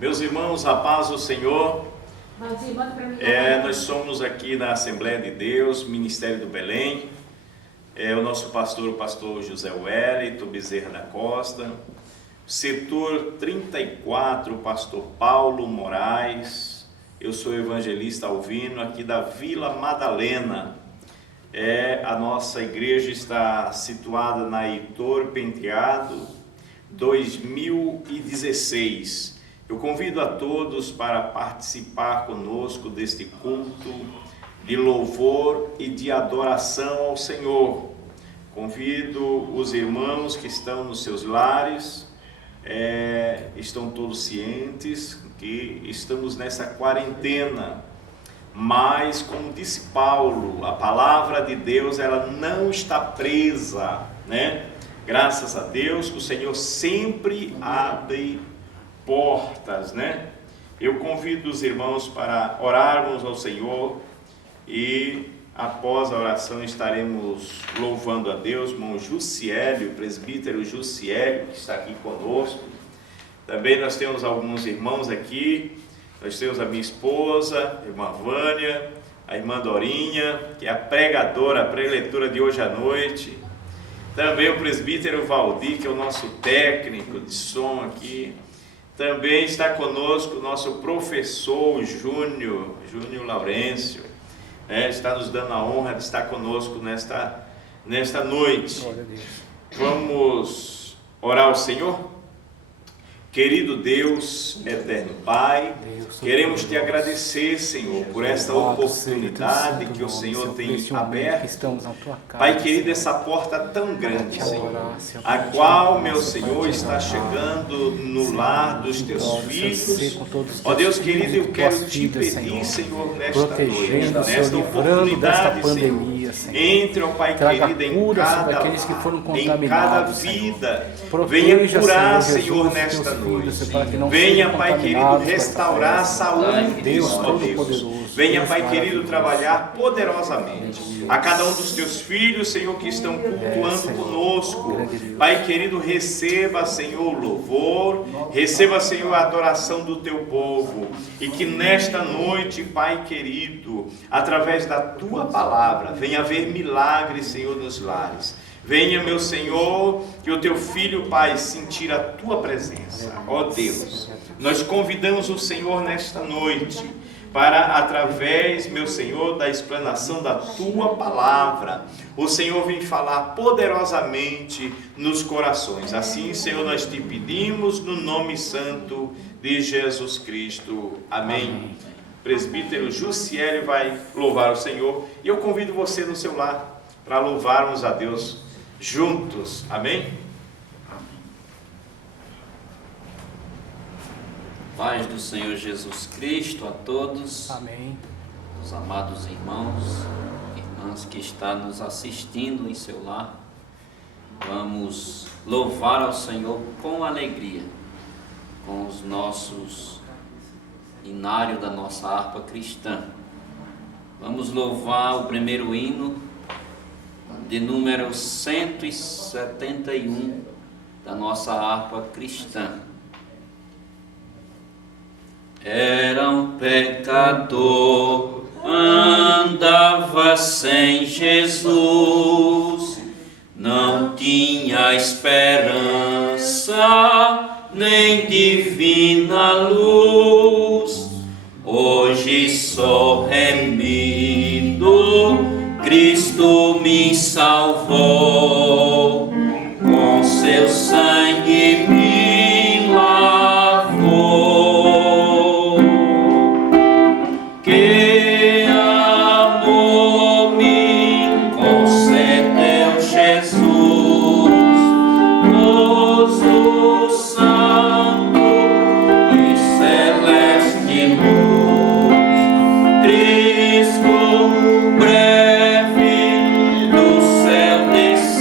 Meus irmãos, a paz do Senhor. Manda Nós somos aqui da Assembleia de Deus, Ministério do Belém. O nosso pastor, o pastor José Wellington Bezerra da Costa. Setor 34, o pastor Paulo Moraes. Eu sou evangelista Alvino, aqui da Vila Madalena. A nossa igreja está situada na Heitor Penteado, 2016. Eu convido a todos para participar conosco deste culto de louvor e de adoração ao Senhor. Convido os irmãos que estão nos seus lares, estão todos cientes que estamos nessa quarentena, mas como disse Paulo, a palavra de Deus ela não está presa, né? Graças a Deus, o Senhor sempre abre portas, né? Eu convido os irmãos para orarmos ao Senhor e após a oração estaremos louvando a Deus. Irmão Jussiélio, o presbítero Jussiélio, que está aqui conosco. Também nós temos alguns irmãos aqui. Nós temos a minha esposa, a irmã Vânia, a irmã Dorinha, que é a pregadora, a preleitura de hoje à noite. Também o presbítero Valdir, que é o nosso técnico de som aqui. Também está conosco o nosso professor Júnior Laurêncio, está nos dando a honra de estar conosco nesta noite. Vamos orar ao Senhor? Querido Deus, eterno Pai, queremos te agradecer, Senhor, por esta oportunidade que o Senhor tem aberto. Pai querido, essa porta tão grande, Senhor, a qual, meu Senhor, está chegando no lar dos teus filhos. Ó Deus querido, eu quero te pedir, Senhor, nesta noite, nesta oportunidade, Senhor, entre, ó Pai querido, em cada vida, venha curar, Senhor, nesta noite. Venha, Pai querido, restaurar a saúde, ó Deus. Venha, Pai querido, trabalhar poderosamente a cada um dos teus filhos, Senhor, que estão cultuando conosco. Pai querido, receba, Senhor, o louvor, receba, Senhor, a adoração do teu povo, e que nesta noite, Pai querido, através da tua palavra, venha haver milagres, Senhor, nos lares. Venha, meu Senhor, que o teu filho, Pai, sentir a tua presença. Ó Deus, nós convidamos o Senhor nesta noite para, através, meu Senhor, da explanação da tua palavra, o Senhor vem falar poderosamente nos corações. Assim, Senhor, nós te pedimos no nome santo de Jesus Cristo. Amém. O presbítero Jussiélio vai louvar o Senhor, e eu convido você no seu lar para louvarmos a Deus juntos. Amém? Paz do Senhor Jesus Cristo a todos. Amém. Os amados irmãos, irmãs que estão nos assistindo em seu lar. Vamos louvar ao Senhor com alegria, com os nossos hinários da nossa harpa cristã. Vamos louvar o primeiro hino de número 171 da nossa harpa cristã. Era um pecador, andava sem Jesus, não tinha esperança, nem divina luz. Hoje sou remido, Cristo me salvou, com seu sangue me lavou. Que amor me concedeu Jesus, gozo santo e celeste luz. Cristo breve do céu desceu.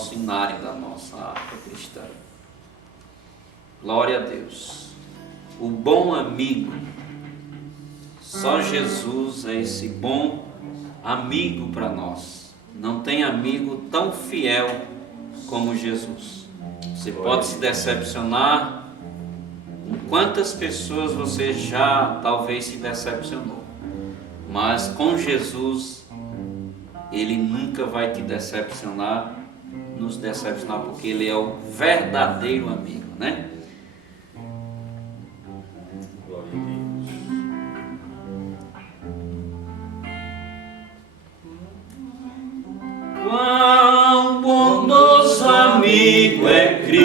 raciocinário da nossa arte cristã. Glória a Deus. O bom amigo. Só Jesus é esse bom amigo para nós. Não tem amigo tão fiel como Jesus. Você pode se decepcionar. Quantas pessoas você já talvez se decepcionou? Mas com Jesus, Ele nunca vai te decepcionar, nos decepcionar, porque Ele é o verdadeiro amigo, né? Glória a Deus. Quão bondoso amigo é Cristo,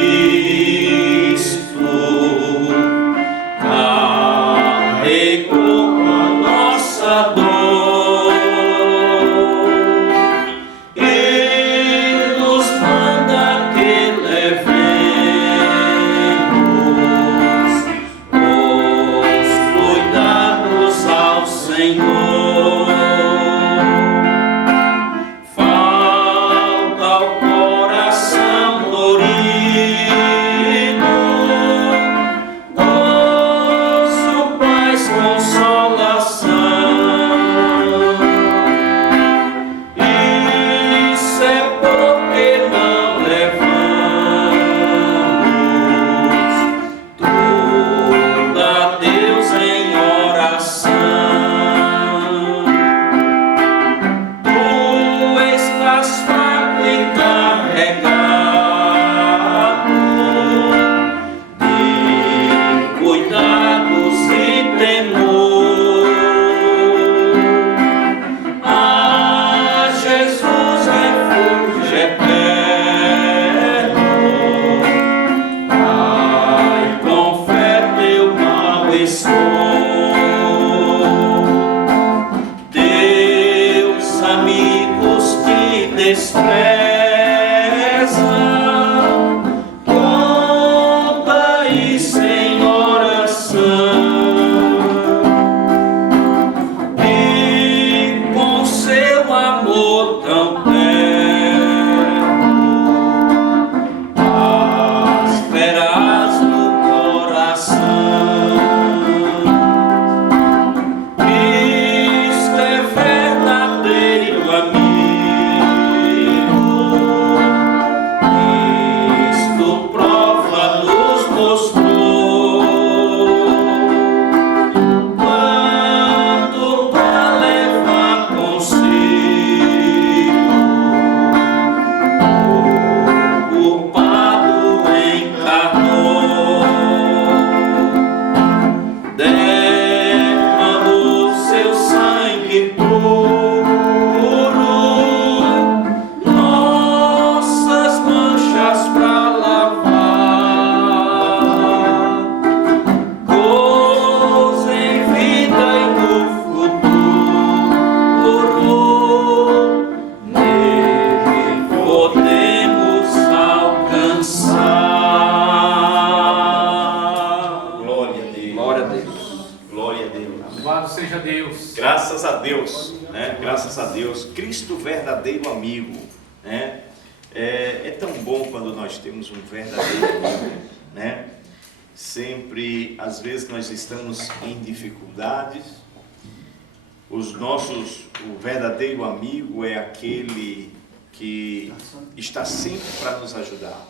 carregou a nossa dor, Ele nos manda que levemos os cuidados ao Senhor. Graças a Deus, Cristo verdadeiro amigo, né? É tão bom quando nós temos um verdadeiro amigo, né? Sempre, às vezes nós estamos em dificuldades, o verdadeiro amigo é aquele que está sempre para nos ajudar.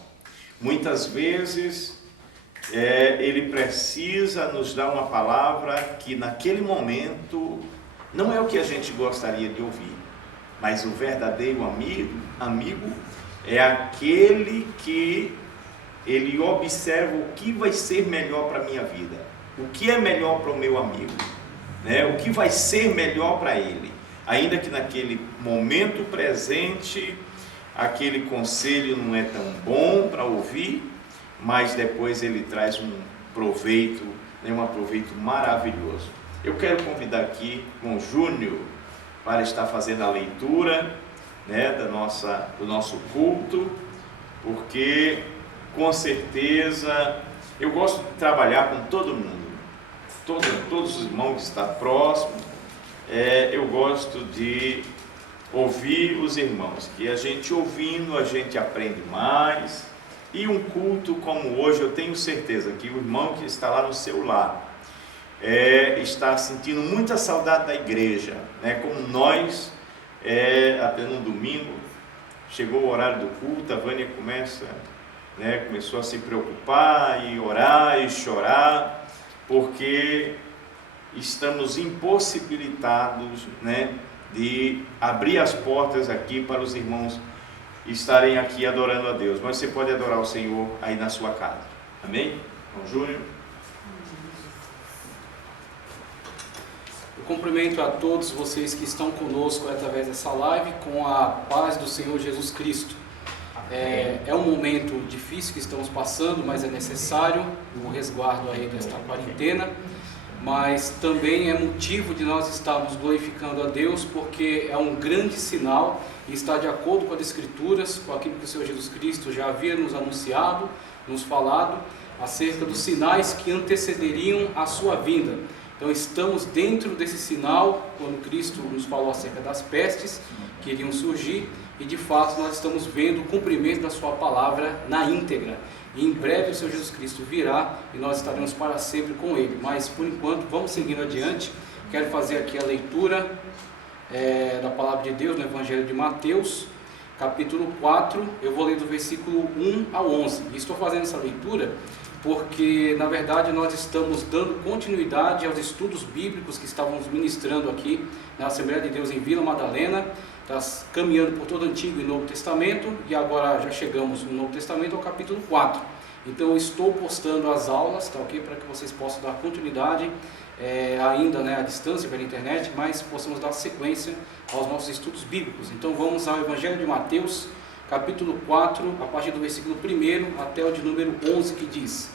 Muitas vezes ele precisa nos dar uma palavra que naquele momento não é o que a gente gostaria de ouvir, mas o verdadeiro amigo é aquele que ele observa o que vai ser melhor para a minha vida, o que é melhor para o meu amigo, né? O que vai ser melhor para ele, ainda que naquele momento presente aquele conselho não é tão bom para ouvir, mas depois ele traz um proveito, né? Um proveito maravilhoso. Eu quero convidar aqui o Júnior para estar fazendo a leitura, né, do nosso culto, porque com certeza eu gosto de trabalhar com todo mundo, todos os irmãos que estão próximos, eu gosto de ouvir os irmãos, que a gente ouvindo, a gente aprende mais. E um culto como hoje, eu tenho certeza que o irmão que está lá no seu lar está sentindo muita saudade da igreja, né? Como nós, até no domingo, chegou o horário do culto, a Vânia começou a se preocupar e orar e chorar, porque estamos impossibilitados, né, de abrir as portas aqui para os irmãos estarem aqui adorando a Deus. Mas você pode adorar o Senhor aí na sua casa. Amém? Irmão Júnior. Eu cumprimento a todos vocês que estão conosco através dessa live com a paz do Senhor Jesus Cristo. É um momento difícil que estamos passando, mas é necessário o resguardo aí desta quarentena. Mas também é motivo de nós estarmos glorificando a Deus, porque é um grande sinal e está de acordo com as Escrituras, com aquilo que o Senhor Jesus Cristo já havia nos anunciado, nos falado, acerca dos sinais que antecederiam a sua vinda. Então estamos dentro desse sinal, quando Cristo nos falou acerca das pestes que iriam surgir, e de fato nós estamos vendo o cumprimento da sua palavra na íntegra. E em breve o Senhor Jesus Cristo virá e nós estaremos para sempre com Ele. Mas por enquanto vamos seguindo adiante. Quero fazer aqui a leitura da palavra de Deus no Evangelho de Mateus, capítulo 4. Eu vou ler do versículo 1 ao 11. E estou fazendo essa leitura porque na verdade nós estamos dando continuidade aos estudos bíblicos que estávamos ministrando aqui na Assembleia de Deus em Vila Madalena. Está caminhando por todo o Antigo e Novo Testamento, e agora já chegamos no Novo Testamento ao capítulo 4. Então eu estou postando as aulas, tá ok? Para que vocês possam dar continuidade, ainda, né, à distância pela internet, mas possamos dar sequência aos nossos estudos bíblicos. Então vamos ao Evangelho de Mateus, capítulo 4, a partir do versículo 1 até o de número 11, que diz: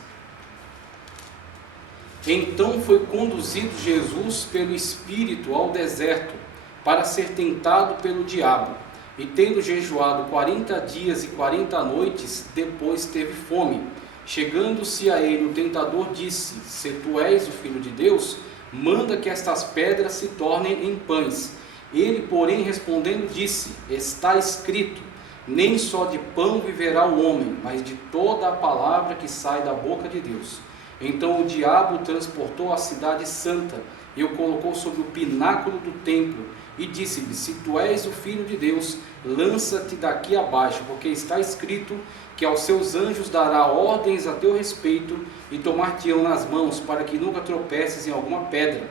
Então foi conduzido Jesus pelo Espírito ao deserto, para ser tentado pelo diabo, e tendo jejuado 40 dias e 40 noites, depois teve fome. Chegando-se a ele, o tentador disse: Se tu és o Filho de Deus, manda que estas pedras se tornem em pães. Ele, porém, respondendo, disse: Está escrito, nem só de pão viverá o homem, mas de toda a palavra que sai da boca de Deus. Então o diabo o transportou à cidade santa, e o colocou sobre o pináculo do templo, e disse-lhe: Se tu és o Filho de Deus, lança-te daqui abaixo, porque está escrito que aos seus anjos dará ordens a teu respeito, e tomar-te-ão nas mãos, para que nunca tropeces em alguma pedra.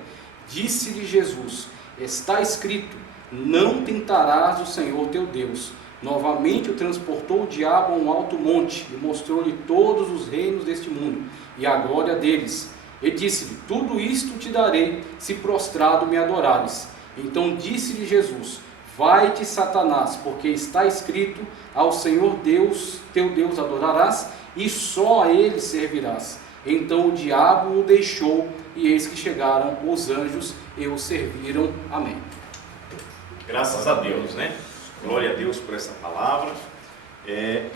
Disse-lhe Jesus: Está escrito, não tentarás o Senhor teu Deus. Novamente o transportou o diabo a um alto monte, e mostrou-lhe todos os reinos deste mundo, e a glória deles. E disse-lhe: Tudo isto te darei, se prostrado me adorares. Então disse-lhe Jesus: Vai-te, Satanás, porque está escrito: Ao Senhor Deus, teu Deus, adorarás, e só a Ele servirás. Então o diabo o deixou, e eis que chegaram os anjos e o serviram. Amém. Graças a Deus, né? Glória a Deus por essa palavra.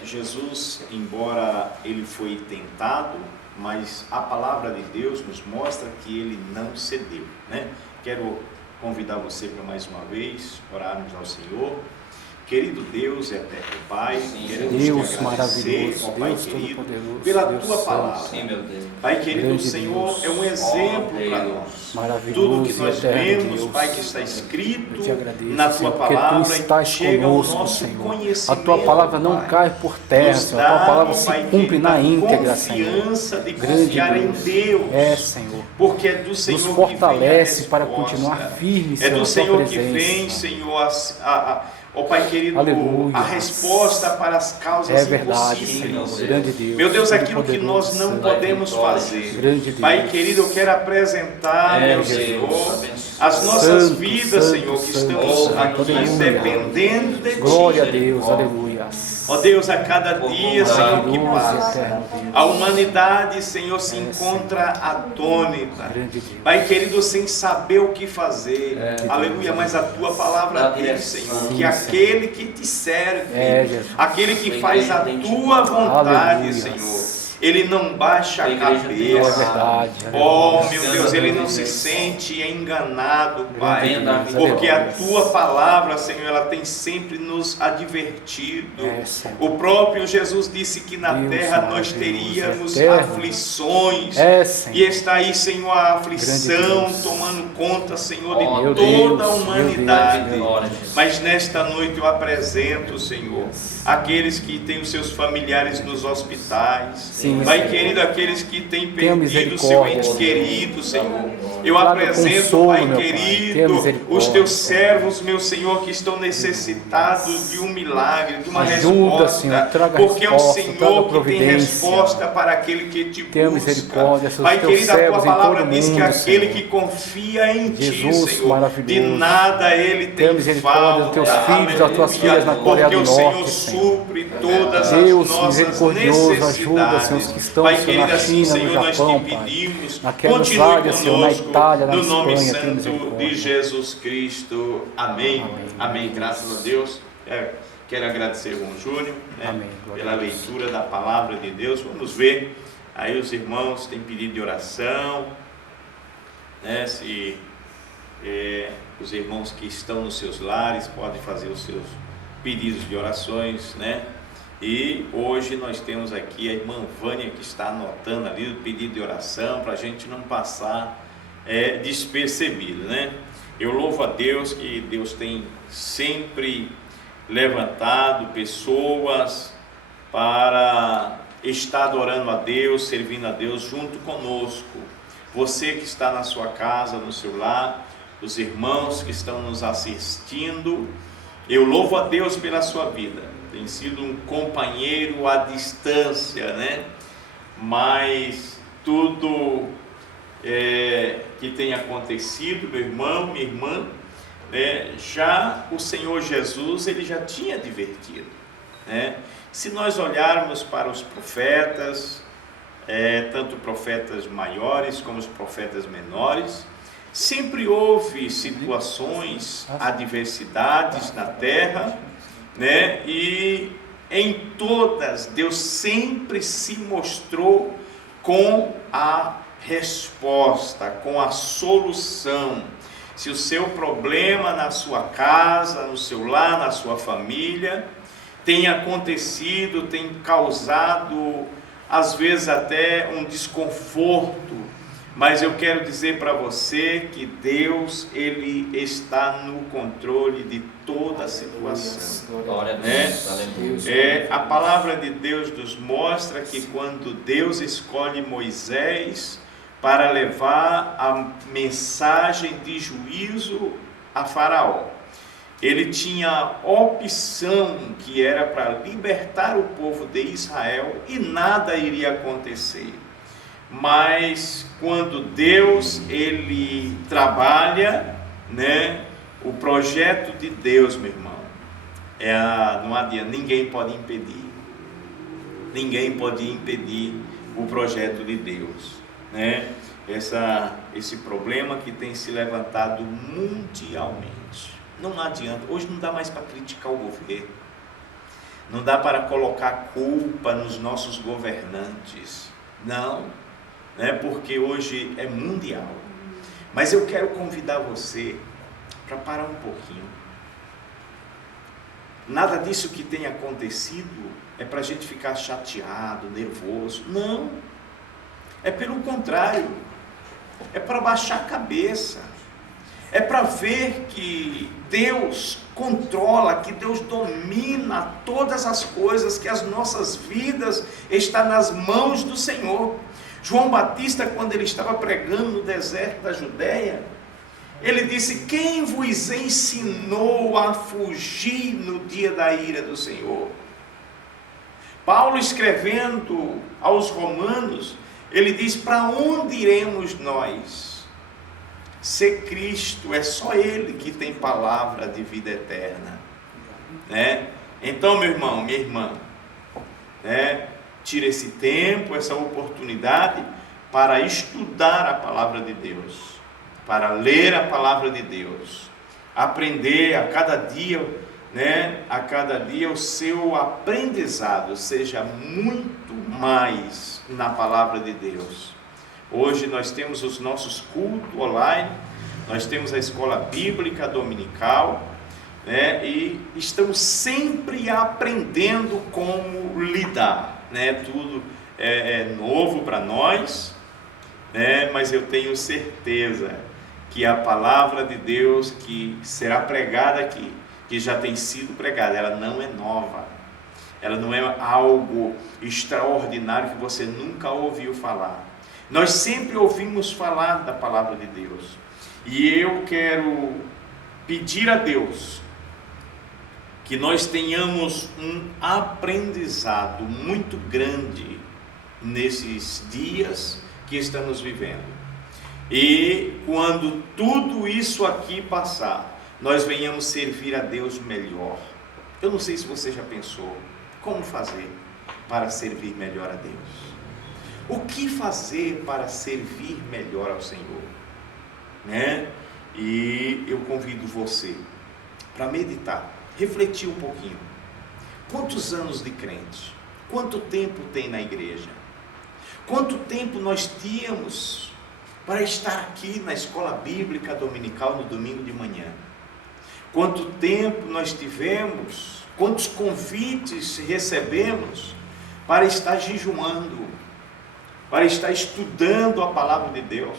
Jesus, embora ele foi tentado, mas a palavra de Deus nos mostra que ele não cedeu, né? Quero convidar você para mais uma vez orarmos ao Senhor. Querido Deus, eterno Pai, queremos Deus te agradecer, maravilhoso, ó Pai Deus querido, todo-poderoso, pela Deus tua santo. palavra. Sim, meu Deus. Pai querido, Grande o Senhor Deus. é um exemplo para nós. Maravilhoso, Tudo que nós eterno lemos, Deus. Pai, que está escrito Eu te agradeço, na tua Senhor, porque palavra, tu estás chega ao conosco, nosso Senhor. A conhecimento. tua palavra não Pai. cai por terra, Nos Senhor. A tua dá, palavra ó se Pai cumpre querido, na a íntegra, Senhor. confiança de Grande confiar em Deus. Deus. Senhor. Porque é do Senhor Nos que fortalece vem a para resposta. continuar firme, É Senhor, do na Senhor tua que presença. vem, Senhor, ó Pai querido, Aleluia. a resposta para as causas É verdade, impossíveis. Senhor. Grande Deus. Meu Deus, aquilo que Todo-Poderoso, nós não Santo. podemos fazer. Grande Deus. Pai querido, eu quero apresentar, meu Jesus. Senhor, Abençoe. as nossas Santo, vidas, santo, Senhor, que santo, estamos santo. aqui Aleluia. dependendo de Ti. Glória a Deus, aleluia. Ó Deus, a cada dia, Senhor, que Maravilhoso, passa, eterno Deus. a humanidade, Senhor, se encontra atônita. Grande Deus. Pai querido, sem saber o que fazer. Aleluia, mas a Tua palavra diz, Senhor, Sim, que aquele que te serve, Jesus. aquele que faz a Tua vontade, Aleluia. Senhor, ele não baixa a cabeça. verdade. Oh, meu Deus, ele não se sente enganado, Pai, porque a Tua palavra, Senhor, ela tem sempre nos advertido. O próprio Jesus disse que na terra nós teríamos aflições, e está aí, Senhor, a aflição tomando conta, Senhor, de toda a humanidade. Mas nesta noite eu apresento, Senhor, aqueles que têm os seus familiares nos hospitais, Pai querido, aqueles que têm perdido o seu ente querido, Senhor. Eu apresento, Pai querido, os Teus servos, meu Senhor, que estão necessitados de um milagre, de uma resposta, porque é o Senhor que tem resposta para aquele que te busca. Pai querido, a Tua palavra diz que aquele que confia em Ti, Senhor, de nada ele tem falta, teus filhos, das tuas filhas na Coreia do Norte, porque o Senhor supre todas as nossas necessidades. Que estão, Pai Senhor, querido, assim, na China, Senhor, no nós Japão, te pedimos, naquelas continue áreas, Senhor, na conosco, Itália, na no nome Espanha, santo de Jesus Cristo. Amém. Amém. Graças a Deus. Quero agradecer ao João Júnior, né, pela leitura da palavra de Deus. Vamos ver, aí os irmãos têm pedido de oração, né, se os irmãos que estão nos seus lares podem fazer os seus pedidos de orações, né? E hoje nós temos aqui a irmã Vânia que está anotando ali o pedido de oração para a gente não passar despercebido, né? Eu louvo a Deus que Deus tem sempre levantado pessoas para estar adorando a Deus, servindo a Deus junto conosco. Você que está na sua casa, no seu lar, os irmãos que estão nos assistindo, eu louvo a Deus pela sua vida. Tem sido um companheiro à distância, né? Mas tudo que tem acontecido, meu irmão, minha irmã, já o Senhor Jesus, ele já tinha advertido, né? Se nós olharmos para os profetas, tanto profetas maiores como os profetas menores, sempre houve situações, adversidades na terra, né? E em todas Deus sempre se mostrou com a resposta, com a solução. Se o seu problema na sua casa, no seu lar, na sua família tem acontecido, tem causado às vezes até um desconforto, mas eu quero dizer para você que Deus, ele está no controle de toda a situação. Glória a Deus. A palavra de Deus nos mostra que quando Deus escolhe Moisés para levar a mensagem de juízo a Faraó, ele tinha a opção que era para libertar o povo de Israel e nada iria acontecer. Mas quando Deus, ele trabalha, né, o projeto de Deus, meu irmão, não adianta, ninguém pode impedir. Ninguém pode impedir o projeto de Deus, né? Esse problema que tem se levantado mundialmente. Não adianta, hoje não dá mais para criticar o governo. Não dá para colocar culpa nos nossos governantes. Não. Porque hoje é mundial. Mas eu quero convidar você para parar um pouquinho. Nada disso que tem acontecido é para a gente ficar chateado, nervoso. Não, é pelo contrário, é para baixar a cabeça, é para ver que Deus controla, que Deus domina todas as coisas, que as nossas vidas estão nas mãos do Senhor. João Batista, quando ele estava pregando no deserto da Judéia, ele disse: quem vos ensinou a fugir no dia da ira do Senhor? Paulo, escrevendo aos Romanos, ele diz: para onde iremos nós? Se Cristo, é só Ele que tem palavra de vida eterna, né? Então, meu irmão, minha irmã, né? Tire esse tempo, essa oportunidade para estudar a palavra de Deus, para ler a palavra de Deus, aprender a cada dia né, a cada dia o seu aprendizado seja muito mais na palavra de Deus. Hoje nós temos os nossos cultos online, nós temos a escola bíblica dominical, né, e estamos sempre aprendendo como lidar, né? Tudo é novo para nós, né? Mas eu tenho certeza que a palavra de Deus que será pregada aqui, que já tem sido pregada, ela não é nova, ela não é algo extraordinário que você nunca ouviu falar. Nós sempre ouvimos falar da palavra de Deus, e eu quero pedir a Deus que nós tenhamos um aprendizado muito grande nesses dias que estamos vivendo. E quando tudo isso aqui passar, nós venhamos servir a Deus melhor. Eu não sei se você já pensou como fazer para servir melhor a Deus. O que fazer para servir melhor ao Senhor, né? E eu convido você para meditar, refletir um pouquinho. Quantos anos de crente? Quanto tempo tem na igreja? Quanto tempo nós tínhamos para estar aqui na escola bíblica dominical no domingo de manhã? Quanto tempo nós tivemos? Quantos convites recebemos para estar jejuando, para estar estudando a palavra de Deus,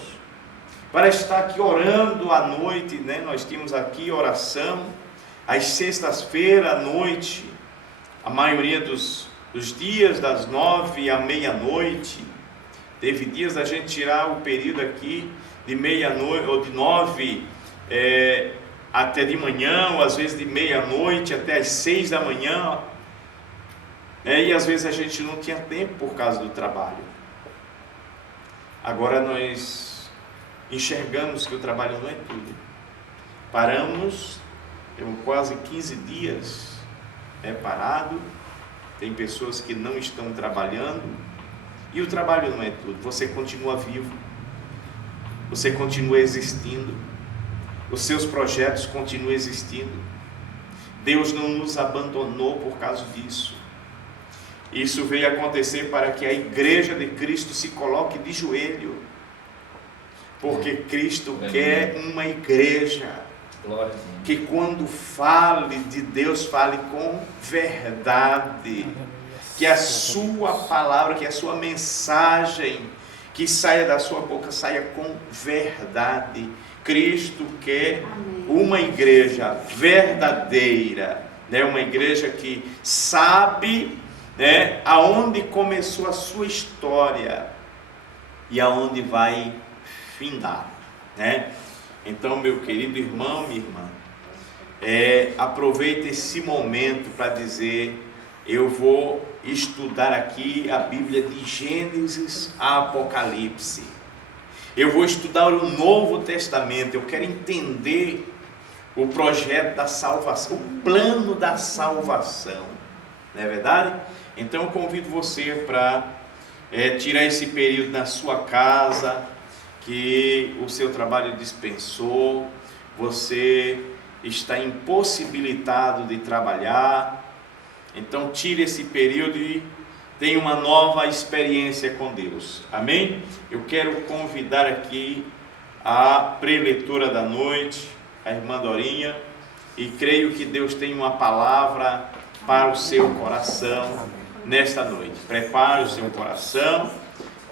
para estar aqui orando à noite, né? Nós tínhamos aqui oração às sextas-feiras à noite, a maioria dos dias das 9 à meia-noite. Teve dias da gente tirar o período aqui de meia-noite, ou de 9 até de manhã, ou às vezes de meia-noite até as 6 da manhã, e às vezes a gente não tinha tempo por causa do trabalho. Agora nós enxergamos que o trabalho não é tudo. Paramos, temos quase 15 dias parado, tem pessoas que não estão trabalhando, e o trabalho não é tudo. Você continua vivo, você continua existindo, os seus projetos continuam existindo. Deus não nos abandonou por causa disso. Isso veio acontecer para que a igreja de Cristo se coloque de joelho, porque Cristo quer uma igreja que quando fale de Deus, fale com verdade, que a sua palavra, que a sua mensagem que saia da sua boca, saia com verdade. Cristo quer uma igreja verdadeira, né? Uma igreja que sabe, né, aonde começou a sua história e aonde vai findar, né? Então, meu querido irmão, minha irmã, aproveite esse momento para dizer: eu vou estudar aqui a Bíblia de Gênesis a Apocalipse. Eu vou estudar o Novo Testamento. Eu quero entender o projeto da salvação, o plano da salvação. Não é verdade? Então eu convido você para tirar esse período na sua casa, que o seu trabalho dispensou, você está impossibilitado de trabalhar. Então tire esse período e tenha uma nova experiência com Deus. Amém? Eu quero convidar aqui a preleitura da noite, a irmã Dorinha, e creio que Deus tem uma palavra para o seu coração nesta noite. Prepare o seu coração,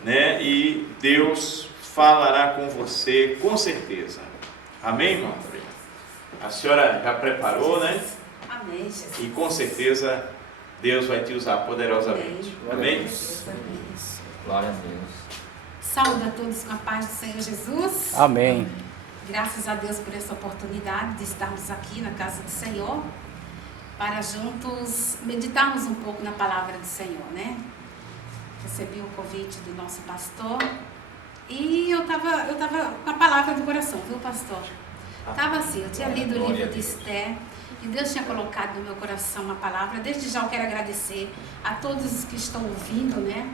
né? E Deus falará com você com certeza. Amém, irmã Dorinha? A senhora já preparou, né? Amém, Jesus. E com certeza Deus vai te usar poderosamente. Amém? Glória a Deus. Saúde a todos com a paz do Senhor Jesus. Amém. Graças a Deus por essa oportunidade de estarmos aqui na casa do Senhor, para juntos meditarmos um pouco na palavra do Senhor, né? Recebi o convite do nosso pastor e eu tava com a palavra do coração, viu, pastor? Estava assim, eu tinha lido o livro de Esther e Deus tinha colocado no meu coração uma palavra. Desde já eu quero agradecer a todos os que estão ouvindo, né?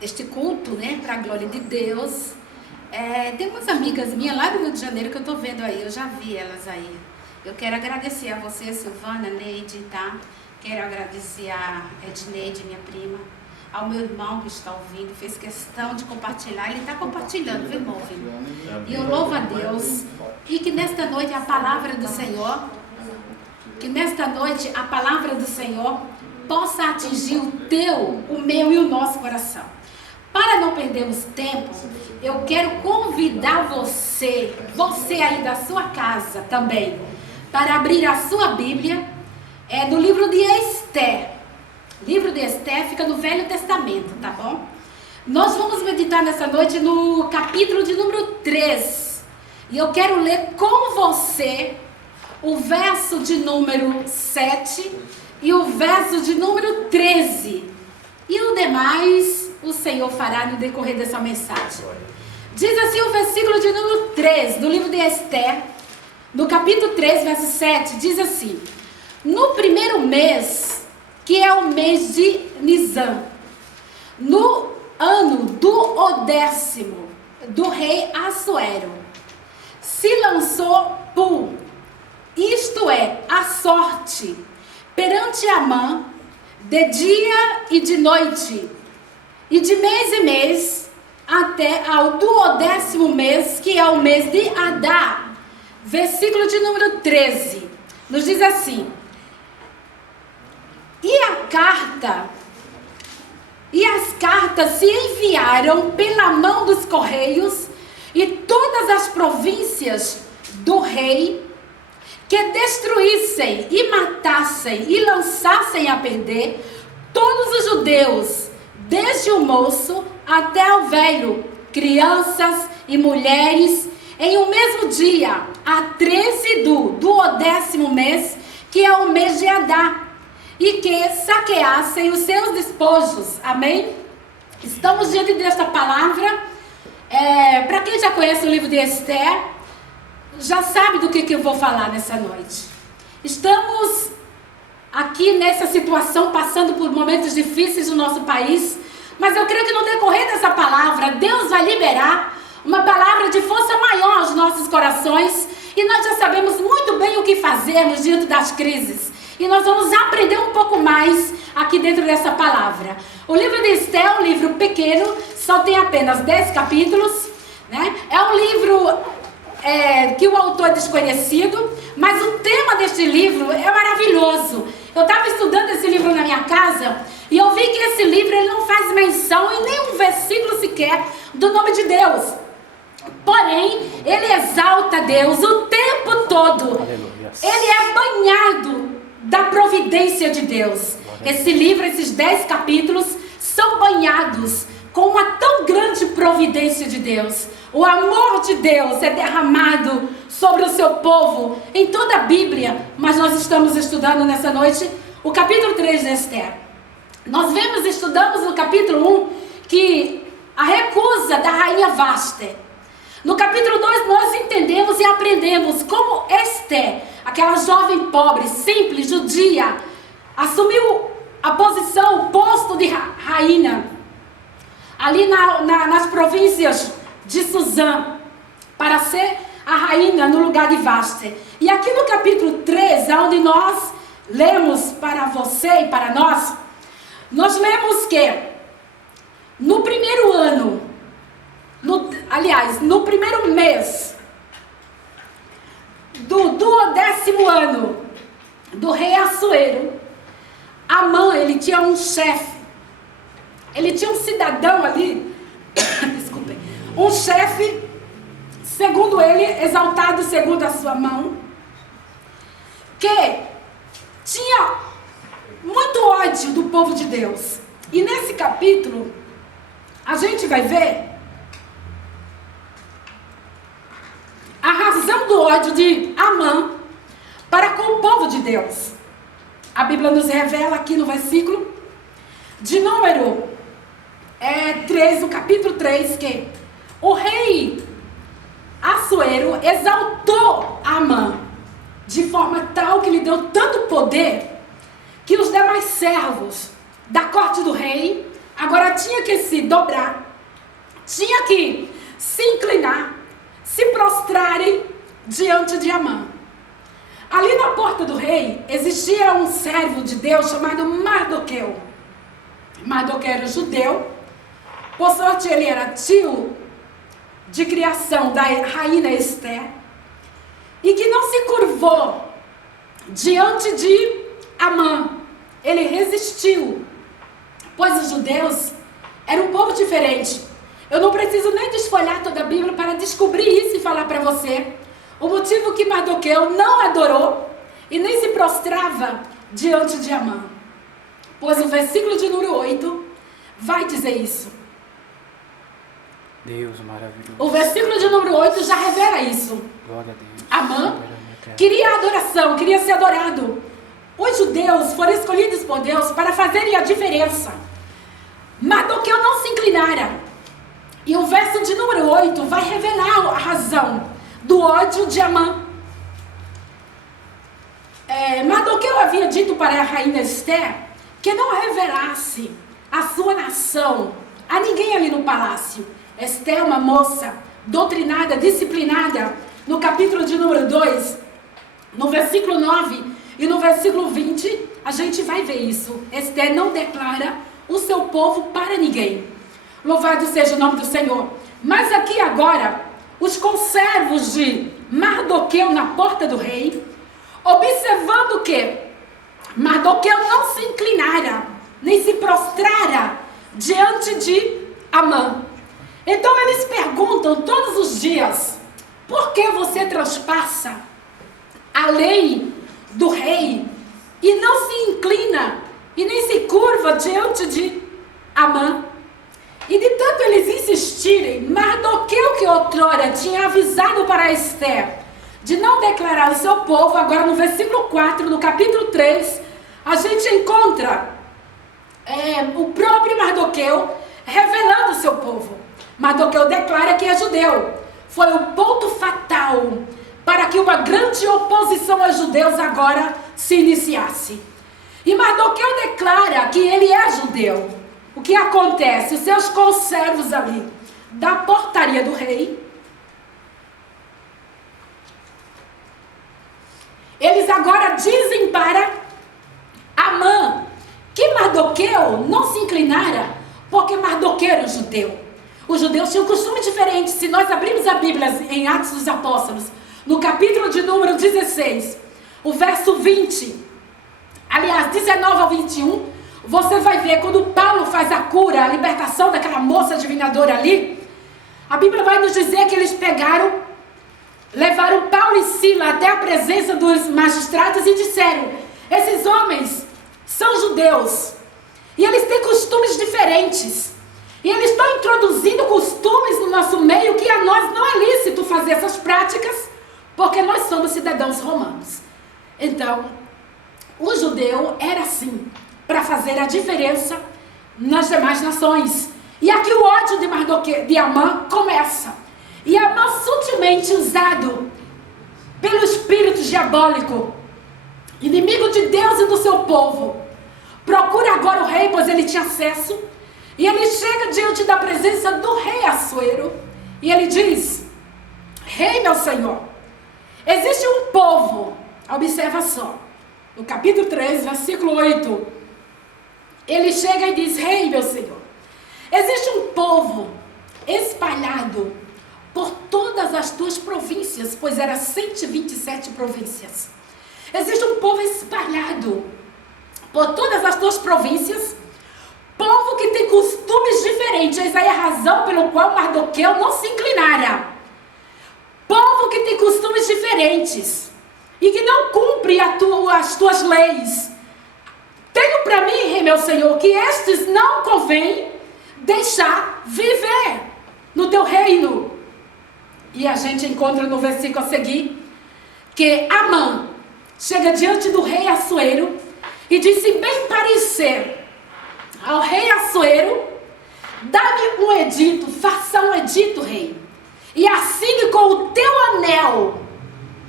Este culto, né? Para a glória de Deus. Tem umas amigas minhas lá do Rio de Janeiro que eu estou vendo aí, eu já vi elas aí. Eu quero agradecer a você, Silvana, Neide, tá? Quero agradecer a Edneide, minha prima, ao meu irmão que está ouvindo, fez questão de compartilhar. Ele está compartilhando, viu, irmão? E eu louvo a Deus. E que nesta noite a palavra do Senhor, possa atingir o teu, o meu e o nosso coração. Para não perdermos tempo, eu quero convidar você aí da sua casa também, para abrir a sua Bíblia, no livro de Esther. O livro de Esther fica no Velho Testamento, tá bom? Nós vamos meditar nessa noite no capítulo de número 3. E eu quero ler com você o verso de número 7 e o verso de número 13. E o demais o Senhor fará no decorrer dessa mensagem. Diz assim o versículo de número 3 do livro de Esther, no capítulo 3, verso 7, diz assim: no primeiro mês, que é o mês de Nisan, no ano do 10º do rei Assuero, se lançou Pu, isto é, a sorte, perante Amã, de dia e de noite, e de mês em mês, até ao 10º mês, que é o mês de Adar. Versículo de número 13, nos diz assim: e as cartas se enviaram pela mão dos correios, e todas as províncias do rei, que destruíssem e matassem e lançassem a perder todos os judeus, desde o moço até o velho, crianças e mulheres, em um mesmo dia, a 13 do 10º mês, que é o mês de Adar, e que saqueassem os seus despojos. Amém? Estamos diante desta palavra. Para quem já conhece o livro de Esther, já sabe do que eu vou falar nessa noite. Estamos aqui nessa situação, passando por momentos difíceis no nosso país, mas eu creio que no decorrer dessa palavra, Deus vai liberar uma palavra de força maior aos nossos corações, e nós já sabemos muito bem o que fazermos diante das crises, e nós vamos aprender um pouco mais aqui dentro dessa palavra. O livro de Esther é um livro pequeno, só tem apenas 10 capítulos, né? É um livro que o autor é desconhecido, mas o tema deste livro é maravilhoso. Eu estava estudando esse livro na minha casa, e eu vi que esse livro ele não faz menção em nenhum versículo sequer do nome de Deus. Porém, ele exalta Deus o tempo todo. Aleluia. Ele é banhado da providência de Deus. Esse livro, esses 10 capítulos, são banhados com uma tão grande providência de Deus. O amor de Deus é derramado sobre o seu povo em toda a Bíblia. Mas nós estamos estudando nessa noite o capítulo 3 de Esther. Nós estudamos no capítulo 1 que a recusa da rainha Vashti. No capítulo 2 nós entendemos e aprendemos como Esther, aquela jovem pobre, simples, judia, assumiu a posição, o posto de rainha, ali nas províncias de Suzã, para ser a rainha no lugar de Vashti. E aqui no capítulo 3, onde nós lemos para você e para nós lemos que no primeiro ano, no primeiro mês do 10º ano do rei Assuero, Amã, ele tinha um chefe, ele tinha um cidadão ali, desculpem, um chefe, segundo ele, exaltado segundo a sua mão, que tinha muito ódio do povo de Deus. E nesse capítulo, a gente vai ver a razão do ódio de Amã para com o povo de Deus. A Bíblia nos revela aqui no versículo de número 3, no capítulo 3, que o rei Assuero exaltou Amã de forma tal que lhe deu tanto poder que os demais servos da corte do rei agora tinha que se dobrar, tinha que se inclinar, se prostrarem diante de Amã. Ali na porta do rei existia um servo de Deus chamado Mardoqueu. Mardoqueu era judeu, por sorte ele era tio de criação da rainha Esther, e que não se curvou diante de Amã. Ele resistiu, pois os judeus eram um povo diferente. Eu não preciso nem desfolhar toda a Bíblia para descobrir isso e falar para você o motivo que Mardoqueu não adorou e nem se prostrava diante de Amã. Pois o versículo de número 8 vai dizer isso. Deus maravilhoso. O versículo de número 8 já revela isso. Glória a Deus. Amã queria adoração, queria ser adorado. Os judeus foram escolhidos por Deus para fazerem a diferença. Mardoqueu não se inclinara. E o verso de número 8 vai revelar a razão do ódio de Amã. Mardoqueu havia dito para a rainha Esther que não revelasse a sua nação a ninguém ali no palácio. Esther é uma moça doutrinada, disciplinada. No capítulo de número 2, no versículo 9 e no versículo 20, a gente vai ver isso. Esther não declara o seu povo para ninguém. Louvado seja o nome do Senhor. Mas aqui agora, os conservos de Mardoqueu na porta do rei, observando que Mardoqueu não se inclinara, nem se prostrara diante de Amã. Então eles perguntam todos os dias: por que você transpassa a lei do rei e não se inclina e nem se curva diante de Amã? E de tanto eles insistirem, Mardoqueu, que outrora tinha avisado para Esther de não declarar o seu povo, agora no versículo 4, no capítulo 3, a gente encontra o próprio Mardoqueu revelando o seu povo. Mardoqueu declara que é judeu. Foi o ponto fatal para que uma grande oposição aos judeus agora se iniciasse. E Mardoqueu declara que ele é judeu. O que acontece? Os seus conservos ali da portaria do rei, eles agora dizem para Amã que Mardoqueu não se inclinara, porque Mardoqueu era judeu. Os judeus tinham um costume diferente. Se nós abrirmos a Bíblia em Atos dos Apóstolos, no capítulo de número 16, o verso 20, aliás, 19 ao 21, você vai ver quando Paulo faz a cura, a libertação daquela moça adivinhadora ali, a Bíblia vai nos dizer que eles levaram Paulo e Sila até a presença dos magistrados e disseram: esses homens são judeus e eles têm costumes diferentes. E eles estão introduzindo costumes no nosso meio que a nós não é lícito fazer essas práticas, porque nós somos cidadãos romanos. Então, o judeu era assim, para fazer a diferença nas demais nações. E aqui o ódio de Mardoqueu, de Amã, começa. E Amã, sutilmente usado pelo espírito diabólico, inimigo de Deus e do seu povo, procura agora o rei, pois ele tinha acesso. E ele chega diante da presença do rei Assuero e ele diz: rei, meu senhor, existe um povo, observa só, no capítulo 3, versículo 8, ele chega e diz: rei, meu senhor, existe um povo espalhado por todas as tuas províncias, pois eram 127 províncias. Existe um povo espalhado por todas as tuas províncias, povo que tem costumes diferentes. Essa é a razão pelo qual Mardoqueu não se inclinara. Povo que tem costumes diferentes e que não cumpre as tuas leis. Tenho para mim, rei meu senhor, que estes não convém deixar viver no teu reino. E a gente encontra no versículo a seguir que Amã chega diante do rei Assuero e disse: bem parecer ao rei Assuero, dá-me um edito, faça um edito, rei, e assine com o teu anel,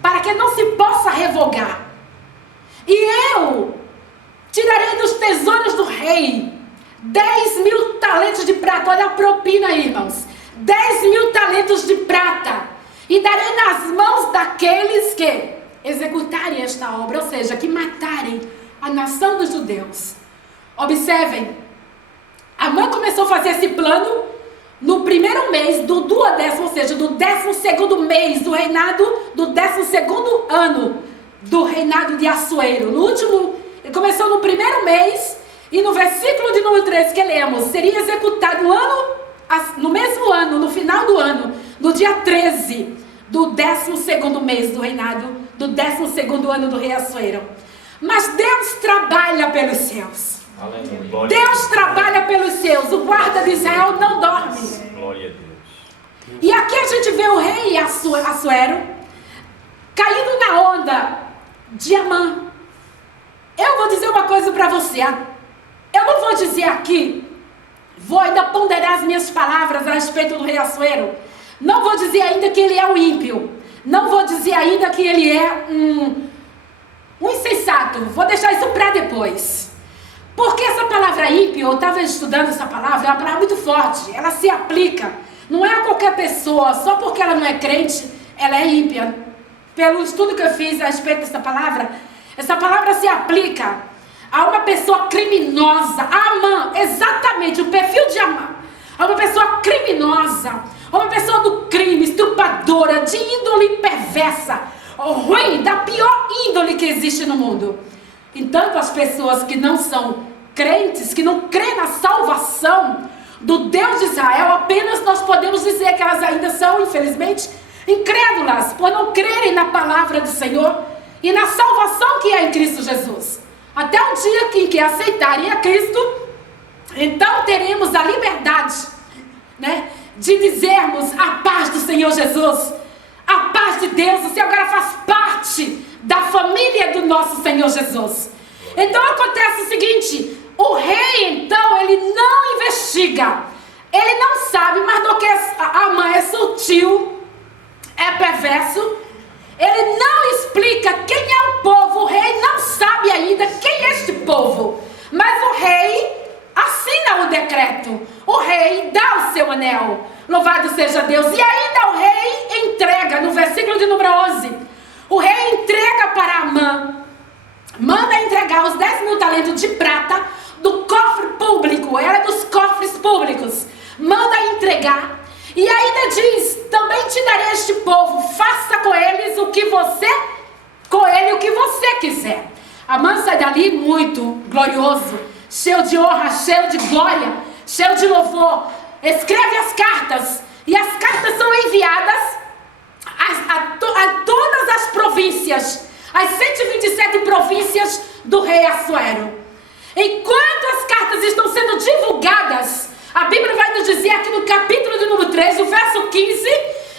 para que não se possa revogar. E eu tirarei dos tesouros do rei 10.000 talentos de prata. Olha a propina aí, irmãos. 10.000 talentos de prata. E darei nas mãos daqueles que executarem esta obra, ou seja, que matarem a nação dos judeus. Observem, Amã começou a fazer esse plano no primeiro mês do duodécimo, ou seja, do 12º mês do reinado, do 12º ano do reinado de Assuero. Ele começou no primeiro mês, e no versículo de número 13 que lemos, seria executado no mesmo ano, no final do ano, no dia 13 do 12º mês do reinado, do 12º ano do rei Assuero. Mas Deus trabalha pelos céus. Aleluia. Deus trabalha pelos seus. O guarda de Israel não dorme. Glória a Deus. E aqui a gente vê o rei Assuero caindo na onda de Amã. Eu vou dizer uma coisa para você. Eu não vou dizer aqui, vou ainda ponderar as minhas palavras a respeito do rei Assuero. Não vou dizer ainda que ele é um ímpio. Não vou dizer ainda que ele é um insensato. Vou deixar isso para depois. Porque essa palavra ímpio, eu estava estudando essa palavra, é uma palavra muito forte. Ela se aplica. Não é a qualquer pessoa, só porque ela não é crente, ela é ímpia. Pelo estudo que eu fiz a respeito dessa palavra, essa palavra se aplica a uma pessoa criminosa. Amã, exatamente, o perfil de Amã. A uma pessoa criminosa, a uma pessoa do crime, estrupadora, de índole perversa, ruim, da pior índole que existe no mundo. Entanto, as pessoas que não são crentes, que não creem na salvação do Deus de Israel, apenas nós podemos dizer que elas ainda são, infelizmente, incrédulas, por não crerem na palavra do Senhor e na salvação que é em Cristo Jesus. Até o dia em que aceitarem a Cristo, então teremos a liberdade, né, de dizermos a paz do Senhor Jesus, a paz de Deus. Você agora faz parte da família do nosso Senhor Jesus. Então acontece o seguinte: o rei, então, ele não investiga, ele não sabe, mas do que Amã é sutil, é perverso. Ele não explica quem é o povo. O rei não sabe ainda quem é este povo, mas o rei assina o decreto, o rei dá o seu anel. Louvado seja Deus. E ainda o rei entrega, no versículo de número 11, o rei entrega para Amã, manda entregar os 10.000 talentos de prata do cofre público, era dos cofres públicos, manda entregar. E ainda diz: também te darei este povo, faça com ele o que você quiser. Amã sai dali muito glorioso, cheio de honra, cheio de glória, cheio de louvor. Escreve as cartas, e as cartas são enviadas a todas as províncias, as 127 províncias do rei Assuero. Enquanto as cartas estão sendo divulgadas, a Bíblia vai nos dizer aqui no capítulo de número 3, o verso 15,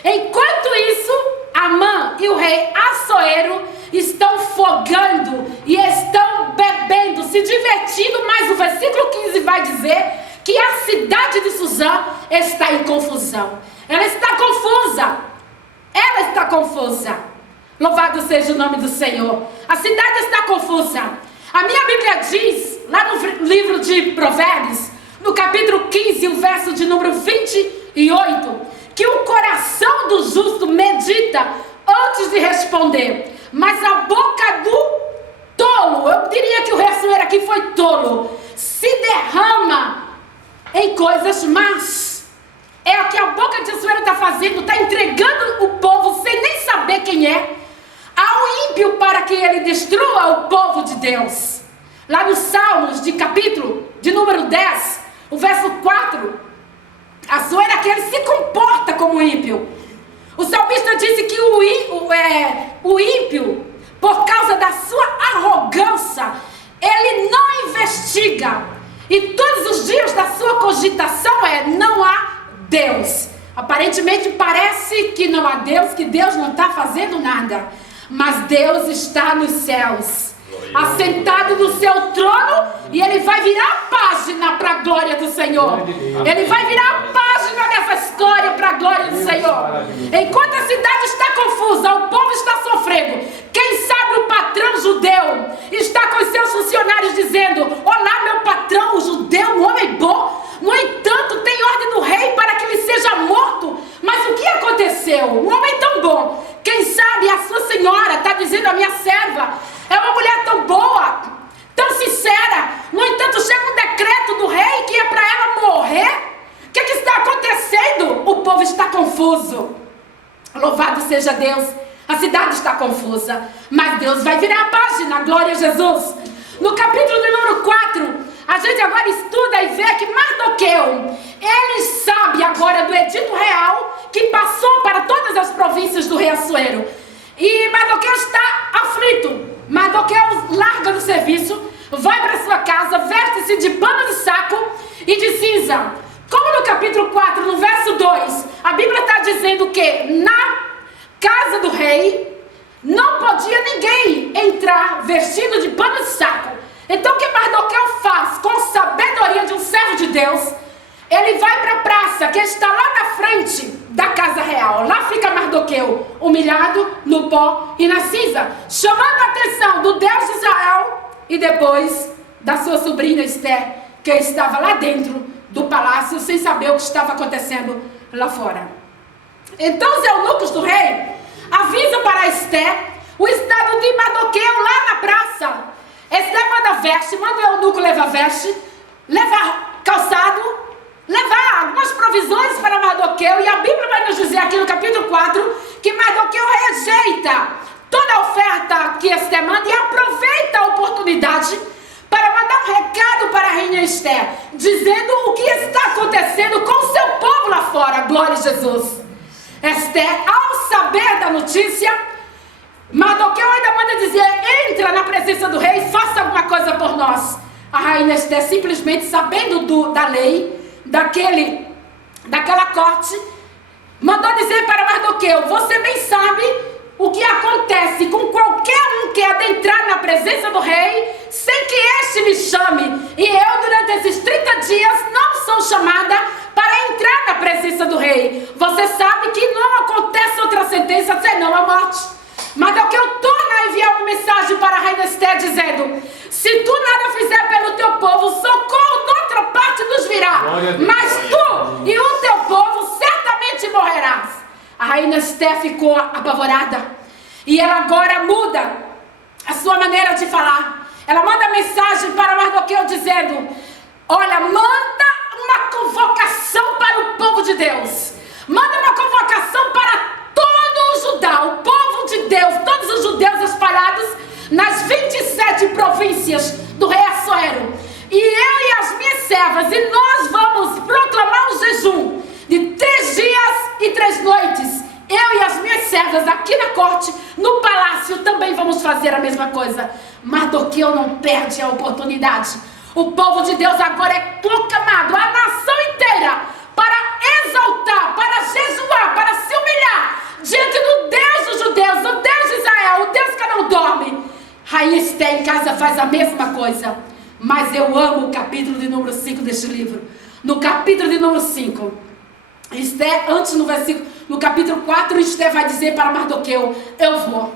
enquanto isso, Amã e o rei Assuero estão fogando e estão bebendo, se divertindo, mas o versículo 15 vai dizer que a cidade de Suzã está em confusão. Ela está confusa. Ela está confusa. Louvado seja o nome do Senhor. A cidade está confusa. A minha Bíblia diz, lá no livro de Provérbios, no capítulo 15, o verso de número 28, que o coração do justo medita antes de responder, mas a boca do tolo, eu diria que o Assuero aqui foi tolo, se derrama em coisas más. É o que a boca de Assuero está fazendo, está entregando o povo sem nem saber quem é, ao ímpio, para que ele destrua o povo de Deus. Lá nos Salmos, de capítulo de número 10, o verso 4, Assuero aqui, ele se comporta como ímpio. O salmista disse que o ímpio, por causa da sua arrogância, ele não investiga, e todos os dias da sua cogitação não há Deus. Aparentemente parece que não há Deus, que Deus não está fazendo nada, mas Deus está nos céus, assentado no seu trono, e ele vai virar a página para a glória do Senhor. Ele vai virar a página dessa história para a glória do Senhor. Enquanto a cidade está confusa, o povo está sofrendo, quem sabe o patrão judeu está com os seus funcionários dizendo: olá, meu patrão, o judeu, um homem bom, no entanto tem ordem do rei para que ele seja morto. Mas o que aconteceu? Um homem tão bom, quem sabe a sua senhora está dizendo: a minha seja Deus. A cidade está confusa, mas Deus vai virar a página, glória a Jesus. No capítulo de número 4, a gente agora estuda e vê que Mardoqueu, ele sabe agora do edito real que passou para todas as províncias do rei Assuero. E Mardoqueu está aflito. Mardoqueu larga do serviço, vai para sua casa, veste-se de pano de saco e de cinza. Como no capítulo 4, no verso 2, a Bíblia está dizendo que na casa do rei não podia ninguém entrar vestido de pano de saco. Então o que Mardoqueu faz, com sabedoria de um servo de Deus, ele vai para a praça que está lá na frente da casa real. Lá fica Mardoqueu, humilhado, no pó e na cinza, chamando a atenção do Deus de Israel e depois da sua sobrinha Esther, que estava lá dentro do palácio, sem saber o que estava acontecendo lá fora. Então os eunucos do rei avisam para Esther o estado de Mardoqueu lá na praça. Esther manda veste, manda o eunuco levar veste, levar calçado, levar algumas provisões para Mardoqueu. E a Bíblia vai nos dizer aqui no capítulo 4 que Mardoqueu rejeita toda a oferta que Esther manda e aproveita a oportunidade para mandar um recado para a rainha Esther, dizendo o que está acontecendo com o seu povo lá fora. Glória a Jesus. Esther, ao saber da notícia, Mardoqueu ainda manda dizer: entra na presença do rei e faça alguma coisa por nós. A rainha Esther, simplesmente sabendo da lei, daquela corte, mandou dizer para Mardoqueu: você bem sabe o que acontece com qualquer um que adentrar na presença do rei sem que este me chame, e eu durante esses 30 dias não sou chamada para entrar na presença do rei. Você sabe que não acontece outra sentença senão a morte. Mardoqueu torna a enviar uma mensagem para a rainha Esther dizendo: se tu nada fizer pelo teu povo, socorro de outra parte nos virá, mas tu e o teu povo certamente morrerás. A rainha Esther ficou apavorada e ela agora muda a sua maneira de falar. Ela manda mensagem para Mardoqueu dizendo: olha, manda uma convocação para o povo de Deus, manda uma convocação para todo o Judá, o povo de Deus, todos os judeus espalhados nas 27 províncias do rei Assuero. E eu e as minhas servas, e nós vamos proclamar um jejum de 3 dias e 3 noites. Eu e as minhas servas aqui na corte, no palácio, também vamos fazer a mesma coisa. Mardoqueu não perde a oportunidade. O povo de Deus agora é proclamado, a nação inteira, para exaltar, para jejuar, para se humilhar diante do Deus dos judeus, o Deus de Israel, o Deus que não dorme. Rainha Esther em casa faz a mesma coisa. Mas eu amo o capítulo de número 5 deste livro. No capítulo de número 5, Esther, antes no capítulo 4, Esther vai dizer para Mardoqueu: eu vou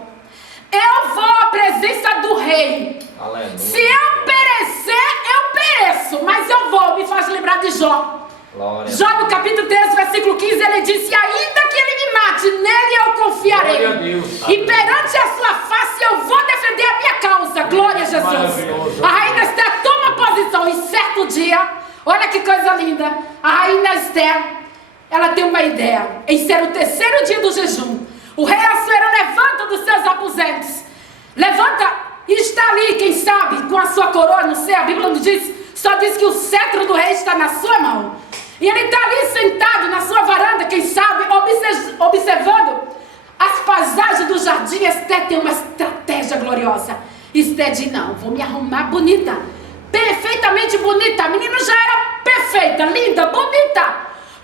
à presença do rei. Aleluia. Se eu perecer, eu pereço, mas eu vou. Me faz lembrar de Jó. Glória. Jó no capítulo 13, versículo 15, ele disse: ainda que ele me mate, nele eu confiarei. E perante a sua face eu vou defender a minha causa. Glória a Jesus. A rainha Esther toma posição e certo dia, olha que coisa linda, a rainha Esther, ela tem uma ideia. Em ser o 3º dia do jejum, o rei Assuero levanta dos seus aposentos, levanta e está ali, quem sabe, com a sua coroa, não sei, a Bíblia não diz, só diz que o cetro do rei está na sua mão. E ele está ali sentado na sua varanda, quem sabe, observando as paisagens do jardim. Esther tem uma estratégia gloriosa. Esther diz: não, vou me arrumar bonita, perfeitamente bonita. A menina já era perfeita, linda, bonita.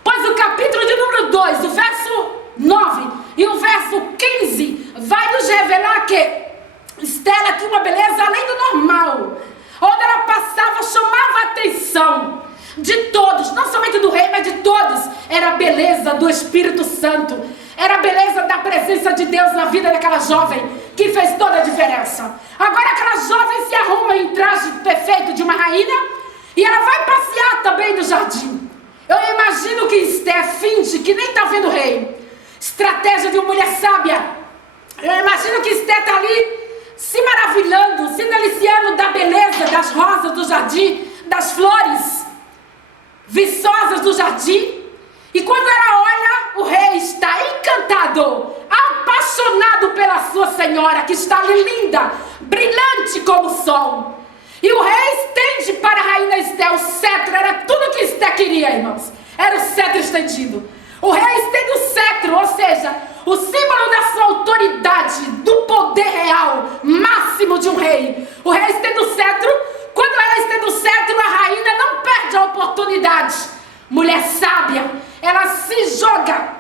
Pois o capítulo de número 2, o verso 9 e o verso 15 vai nos revelar que Esther tinha uma beleza além do normal. Onde ela passava, chamava a atenção de todos, não somente do rei, mas de todos. Era a beleza do Espírito Santo, era a beleza da presença de Deus na vida daquela jovem, que fez toda a diferença. Agora aquela jovem se arruma em traje perfeito de uma rainha, e ela vai passear também no jardim. Eu imagino que Esther finge que nem está vendo o rei. Estratégia de uma mulher sábia. Eu imagino que Esther está ali se maravilhando, se deliciando da beleza das rosas do jardim, das flores viçosas do jardim. E quando ela olha, o rei está encantado, apaixonado pela sua senhora, que está ali linda, brilhante como o sol. E o rei estende para a rainha Esté o cetro. Era tudo que Esté queria, irmãos. Era o cetro estendido. O rei estende o cetro, ou seja, o símbolo da sua autoridade, do poder real, máximo de um rei. O rei estende o cetro. Quando o rei estende o cetro, a rainha não perde a oportunidade. Mulher sábia, ela se joga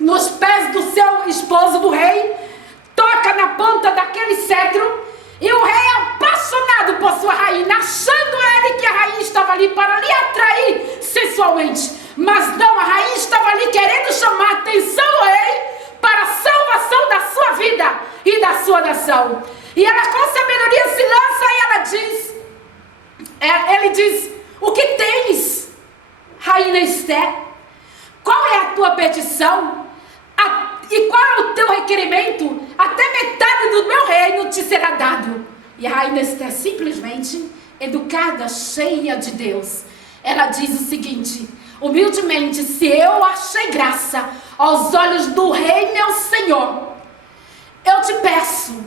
nos pés do seu esposo, do rei, toca na ponta daquele cetro, e o rei, apaixonado por sua rainha, achando ele que a rainha estava ali para lhe atrair sensualmente, mas não, a rainha estava ali querendo chamar a atenção do rei para a salvação da sua vida e da sua nação. E ela com sabedoria se lança e ela diz, ele diz: o que tens, rainha Esté? Qual é a tua petição? E qual é o teu requerimento? Até metade do meu reino te será dado. E a rainha Esté, simplesmente educada, cheia de Deus, ela diz o seguinte, humildemente: se eu achei graça aos olhos do rei meu senhor, eu te peço,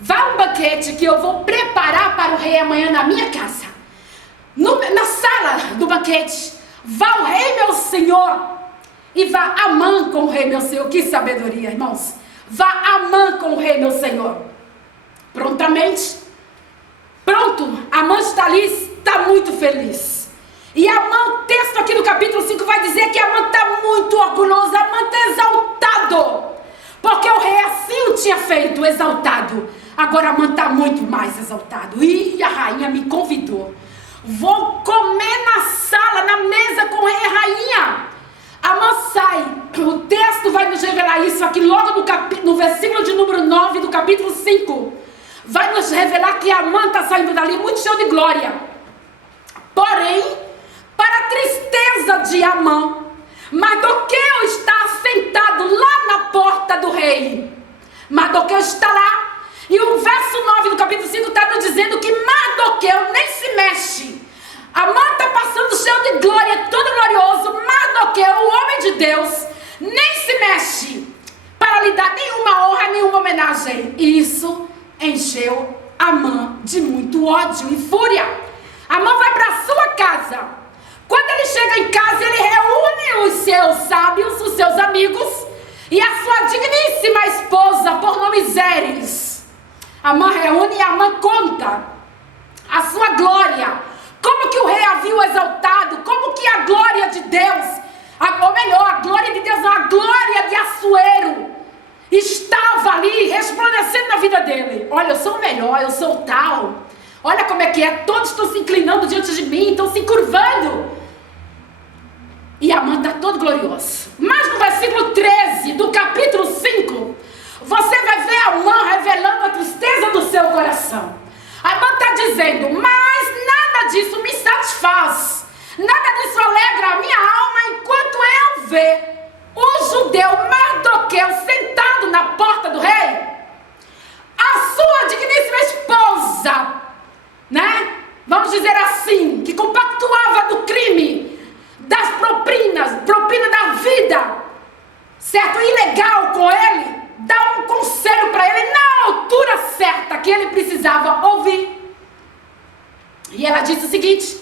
vá a um banquete que eu vou preparar para o rei amanhã na minha casa. Na sala do banquete, vá o rei meu senhor e vá Amã com o rei meu senhor. Que sabedoria, irmãos. Vá Amã com o rei meu senhor. Prontamente, pronto, Amã está ali, está muito feliz. E Amã, o texto aqui no capítulo 5 vai dizer que Amã está muito orgulhoso, Amã está exaltado, porque o rei assim o tinha feito, exaltado. Agora Amã está muito mais exaltado. E a rainha me convidou, vou comer na sala, na mesa com o rei e a rainha. Amã sai, o texto vai nos revelar isso aqui logo no versículo de número 9 do capítulo 5. Vai nos revelar que Amã está saindo dali muito cheio de glória. Porém, para a tristeza de Amã, Mardoqueu está sentado lá na porta do rei. Mardoqueu está lá. E o verso 9 do capítulo 5 está nos dizendo que Mardoqueu nem se mexe. Amã está passando cheio de glória, todo glorioso. Mardoqueu, o homem de Deus, nem se mexe para lhe dar nenhuma honra, nenhuma homenagem. E isso encheu Amã de muito ódio e fúria. Amã vai para a sua casa. Quando ele chega em casa, ele reúne os seus sábios, os seus amigos e a sua digníssima esposa, por nome Zeres. Amã reúne e Amã conta a sua glória, como que o rei havia o exaltado, como que a glória de Deus, ou melhor, a glória de Deus, a glória de Assuero, estava ali resplandecendo na vida dele. Olha, eu sou o melhor, eu sou o tal. Olha como é que é, todos estão se inclinando diante de mim, estão se curvando. E Amã está todo glorioso. Mas no versículo 13 do capítulo 5, você vai ver Amã revelando a tristeza do seu coração. Amã está dizendo: mas nada disso me satisfaz, nada disso alegra a minha alma, enquanto eu ver o judeu Mardoqueu sentado na porta do rei, a sua digníssima esposa, né? Vamos dizer assim, que compactuava do crime, das propina da vida, certo? Ilegal com ele, dá um conselho para ele na altura certa que ele precisava ouvir. E ela disse o seguinte: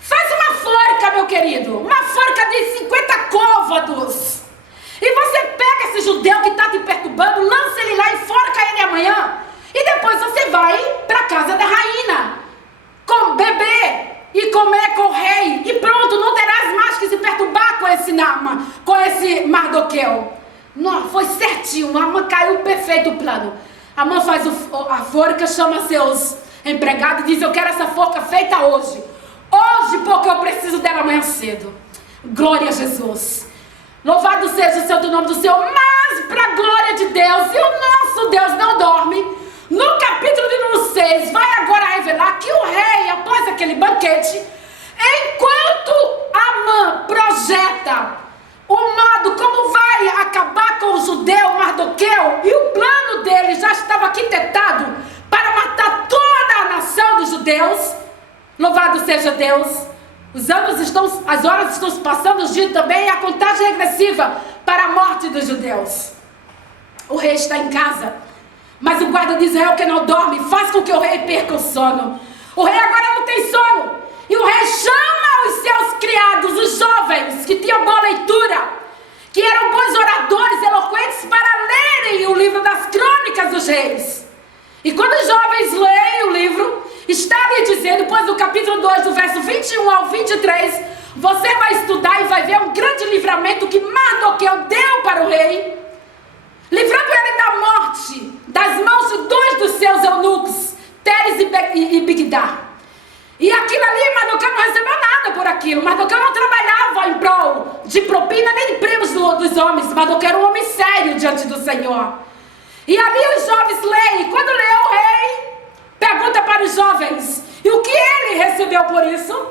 faz uma forca, meu querido, uma forca de 50 côvados, e você pega esse judeu que está te perturbando, lança ele lá e forca ele amanhã, e depois você vai para a casa da rainha, beber e comer com o rei, e pronto, não terás mais que se perturbar com esse Mardoqueu. Não, foi certinho, Amã caiu perfeito o plano. Amã faz a forca, chama seus empregados e diz: eu quero essa forca feita hoje, porque eu preciso dela amanhã cedo. Glória a Jesus, louvado seja o seu nome do Senhor. Mas para a glória de Deus, e o nosso Deus não dorme, no capítulo de número 6 vai agora revelar que o rei, após aquele banquete, enquanto Amã projeta o modo como vai acabar com o judeu Mardoqueu, e o plano dele já estava arquitetado para matar toda a nação dos judeus, louvado seja Deus, As horas estão se passando, os dias também, e a contagem regressiva para a morte dos judeus. O rei está em casa, mas o guarda de Israel, que não dorme, faz com que o rei perca o sono. O rei agora não tem sono, e o rei chama os seus criados, os jovens que tinham boa leitura, que eram bons oradores, eloquentes, para lerem o livro das crônicas dos reis. E quando os jovens leem o livro, está ali dizendo, depois do capítulo 2, do verso 21 ao 23, você vai estudar e vai ver um grande livramento que Mardoqueu deu para o rei, livrando ele da morte, das mãos de 2 dos seus eunucos, Teres e Bigdá. E aquilo ali, Mardoqueu não recebeu nada por aquilo. Mardoqueu não trabalhava em prol de propina nem de prêmios dos homens. Mardoqueu era um homem sério diante do Senhor. E ali os jovens leem. Quando lê o rei, pergunta para os jovens, e o que ele recebeu por isso?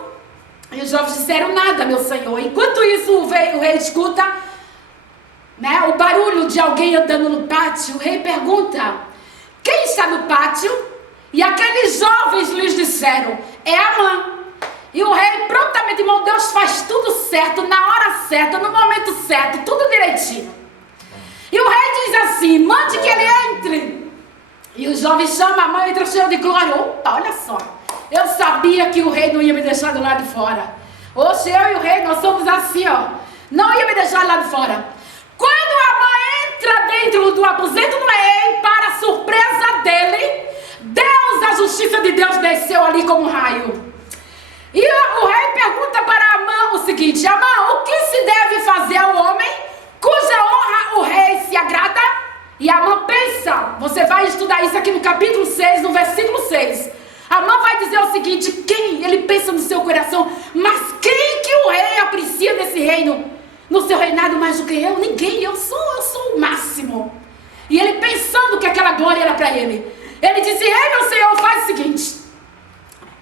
E os jovens disseram, nada, meu senhor. Enquanto isso, o rei escuta, né, o barulho de alguém andando no pátio. O rei pergunta, quem está no pátio? E aqueles jovens lhes disseram, é Amã. E o rei prontamente, irmão, Deus faz tudo certo, na hora certa, no momento certo, tudo direitinho. E o rei diz assim, mande que ele entre. E os jovens chamam Amã e entra cheio de glória. Opa, olha só, eu sabia que o rei não ia me deixar do lado de fora. Hoje eu e o rei, nós somos assim, ó, não ia me deixar lá de fora. Quando Amã entra dentro do aposento do rei, para surpresa dele, a justiça de Deus desceu ali como um raio. E o rei pergunta para Amã o seguinte, Amã, o que se deve fazer ao homem cuja honra o rei se agrada? E Amã pensa, você vai estudar isso aqui no capítulo 6, no versículo 6. Amã vai dizer o seguinte, quem? Ele pensa no seu coração, mas quem que o rei aprecia desse reino? No seu reinado mais do que eu? Ninguém, eu sou o máximo. E ele pensando que aquela glória era para ele. Ele disse, ei meu senhor, faz o seguinte,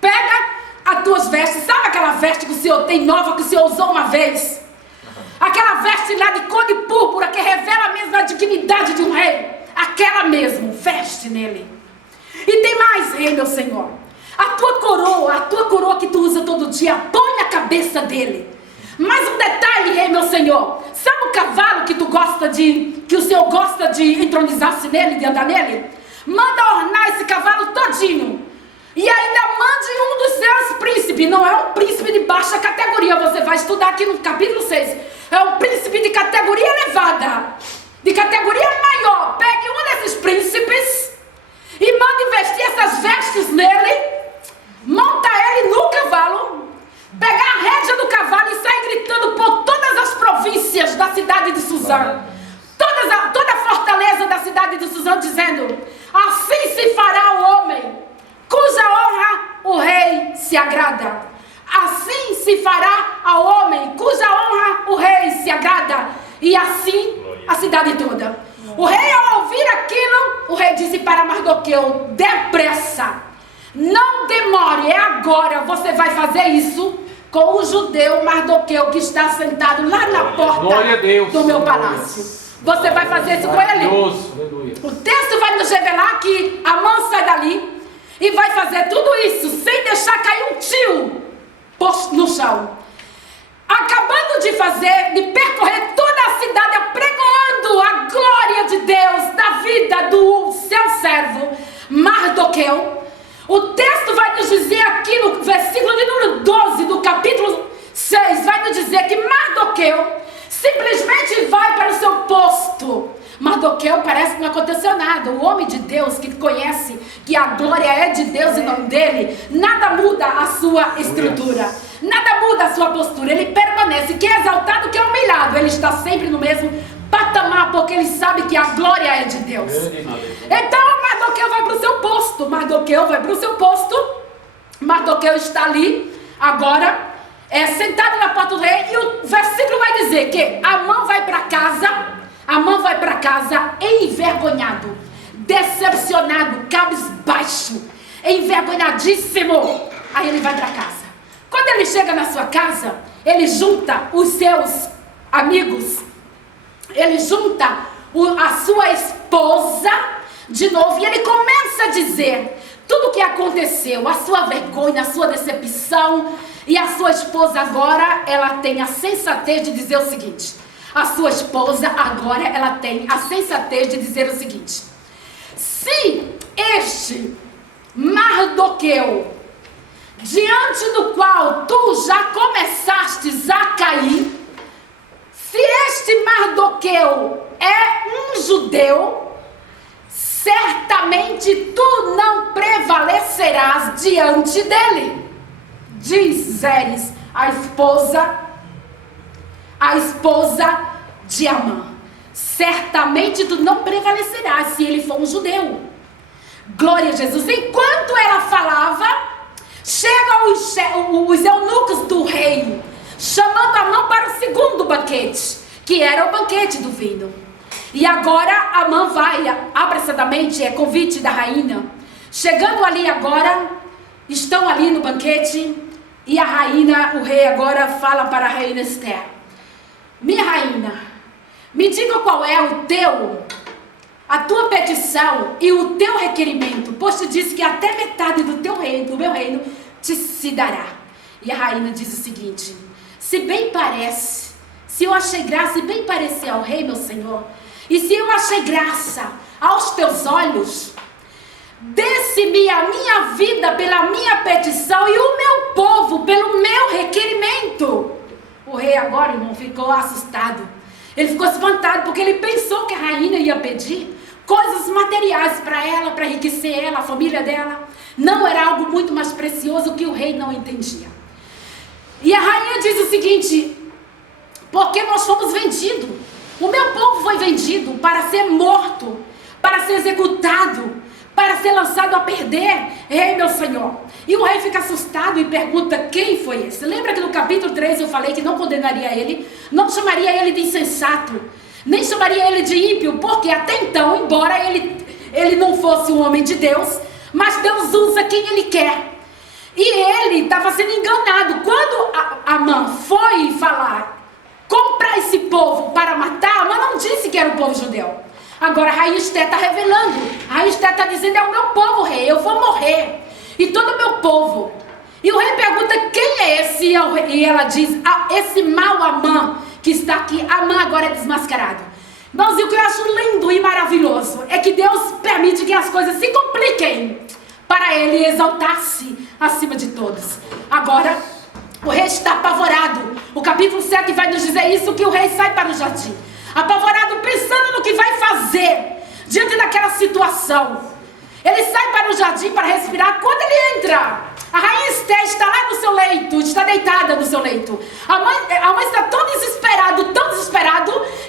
pega as tuas vestes, sabe aquela veste que o senhor tem nova, que o senhor usou uma vez? Aquela veste lá de cor de púrpura, que revela mesmo a dignidade de um rei, aquela mesmo, veste nele. E tem mais, rei meu senhor, a tua coroa que tu usa todo dia, põe na cabeça dele. Mais um detalhe, rei meu senhor, sabe o cavalo que que o senhor gosta de entronizar-se nele, de andar nele? Manda ornar esse cavalo todinho. E ainda mande um dos seus príncipes. Não é um príncipe de baixa categoria. Você vai estudar aqui no capítulo 6. É um príncipe de categoria elevada, de categoria maior. Pegue um desses príncipes e mande investir essas vestes nele. Monta ele no cavalo, pegar a rédea do cavalo e sair gritando por todas as províncias da cidade de Suzã, toda a fortaleza da cidade de Suzã, dizendo, assim se fará o homem cuja honra o rei se agrada. Assim se fará ao homem cuja honra o rei se agrada. E assim a cidade toda. O rei, ao ouvir aquilo, o rei disse para Mardoqueu, depressa, não demore, é agora, você vai fazer isso com o judeu Mardoqueu, que está sentado lá na porta do meu palácio. Você vai fazer isso com ele. O texto vai nos revelar que Amã sai dali e vai fazer tudo isso sem deixar cair um tio no chão. Acabando de percorrer toda a cidade, apregoando a glória de Deus da vida do seu servo Mardoqueu. O texto vai nos dizer aqui no versículo de número 12 do capítulo 6, vai nos dizer que Mardoqueu simplesmente vai para o seu posto. Mardoqueu parece que não aconteceu nada. O homem de Deus que conhece que a glória é de Deus e não dele, nada muda a sua estrutura, nada muda a sua postura. Ele permanece, que é exaltado, que é humilhado. Ele está sempre no mesmo patamar, porque ele sabe que a glória é de Deus. Então Mardoqueu vai para o seu posto. Mardoqueu está ali agora, sentado na porta do rei, e o versículo vai dizer que Amã vai para casa envergonhado, decepcionado, cabisbaixo, envergonhadíssimo. Aí ele vai para casa. Quando ele chega na sua casa, ele junta os seus amigos, ele junta a sua esposa de novo, e ele começa a dizer tudo o que aconteceu, a sua vergonha, a sua decepção, e a sua esposa agora, ela tem a sensatez de dizer o seguinte. A sua esposa agora, ela tem a sensatez de dizer o seguinte. Se este Mardoqueu, diante do qual tu já começastes a cair, se este Mardoqueu é um judeu, certamente tu não prevalecerás diante dele. Diz Zeres, a esposa de Amã. Certamente tu não prevalecerás se ele for um judeu. Glória a Jesus. Enquanto ela falava, chegam os eunucos do rei, chamando Amã para o segundo banquete, que era o banquete do vinho. E agora Amã vai apressadamente, é convite da rainha. Chegando ali agora, estão ali no banquete, e a rainha, o rei agora fala para a rainha Esther. Minha rainha, me diga qual é a tua petição e o teu requerimento, pois te disse que até metade do teu reino, do meu reino, te se dará. E a rainha diz o seguinte: se bem parece, se eu achei graça e bem parecer ao rei, meu senhor, e se eu achei graça aos teus olhos, desse-me a minha vida pela minha petição e o meu povo pelo meu requerimento. O rei agora, irmão, ficou assustado. Ele ficou espantado porque ele pensou que a rainha ia pedir coisas materiais para ela, para enriquecer ela, a família dela. Não, era algo muito mais precioso que o rei não entendia. E a rainha diz o seguinte: porque nós fomos vendidos. O meu povo foi vendido para ser morto, para ser executado, para ser lançado a perder. Ei, meu senhor. E o rei fica assustado e pergunta: quem foi esse? Lembra que no capítulo 3 eu falei que não condenaria ele, não chamaria ele de insensato, nem chamaria ele de ímpio, porque até então, embora ele não fosse um homem de Deus, mas Deus usa quem ele quer. E ele estava sendo enganado. Quando Amã foi falar, comprar esse povo para matar, Amã não disse que era o povo judeu. Agora a rainha Esther está revelando. A rainha Esther está dizendo: é o meu povo, rei, eu vou morrer. E todo o meu povo. E o rei pergunta: quem é esse? E ela diz: esse mau Amã que está aqui. Amã agora é desmascarado. Irmãos, e o que eu acho lindo e maravilhoso é que Deus permite que as coisas se compliquem para ele exaltar-se acima de todos. Agora, o rei está apavorado. O capítulo 7 vai nos dizer isso, que o rei sai para o jardim, apavorado, pensando no que vai fazer diante daquela situação. Ele sai para o jardim para respirar. Quando ele entra, a rainha Esther está lá no seu leito, está deitada no seu leito. A mãe está tão desesperado,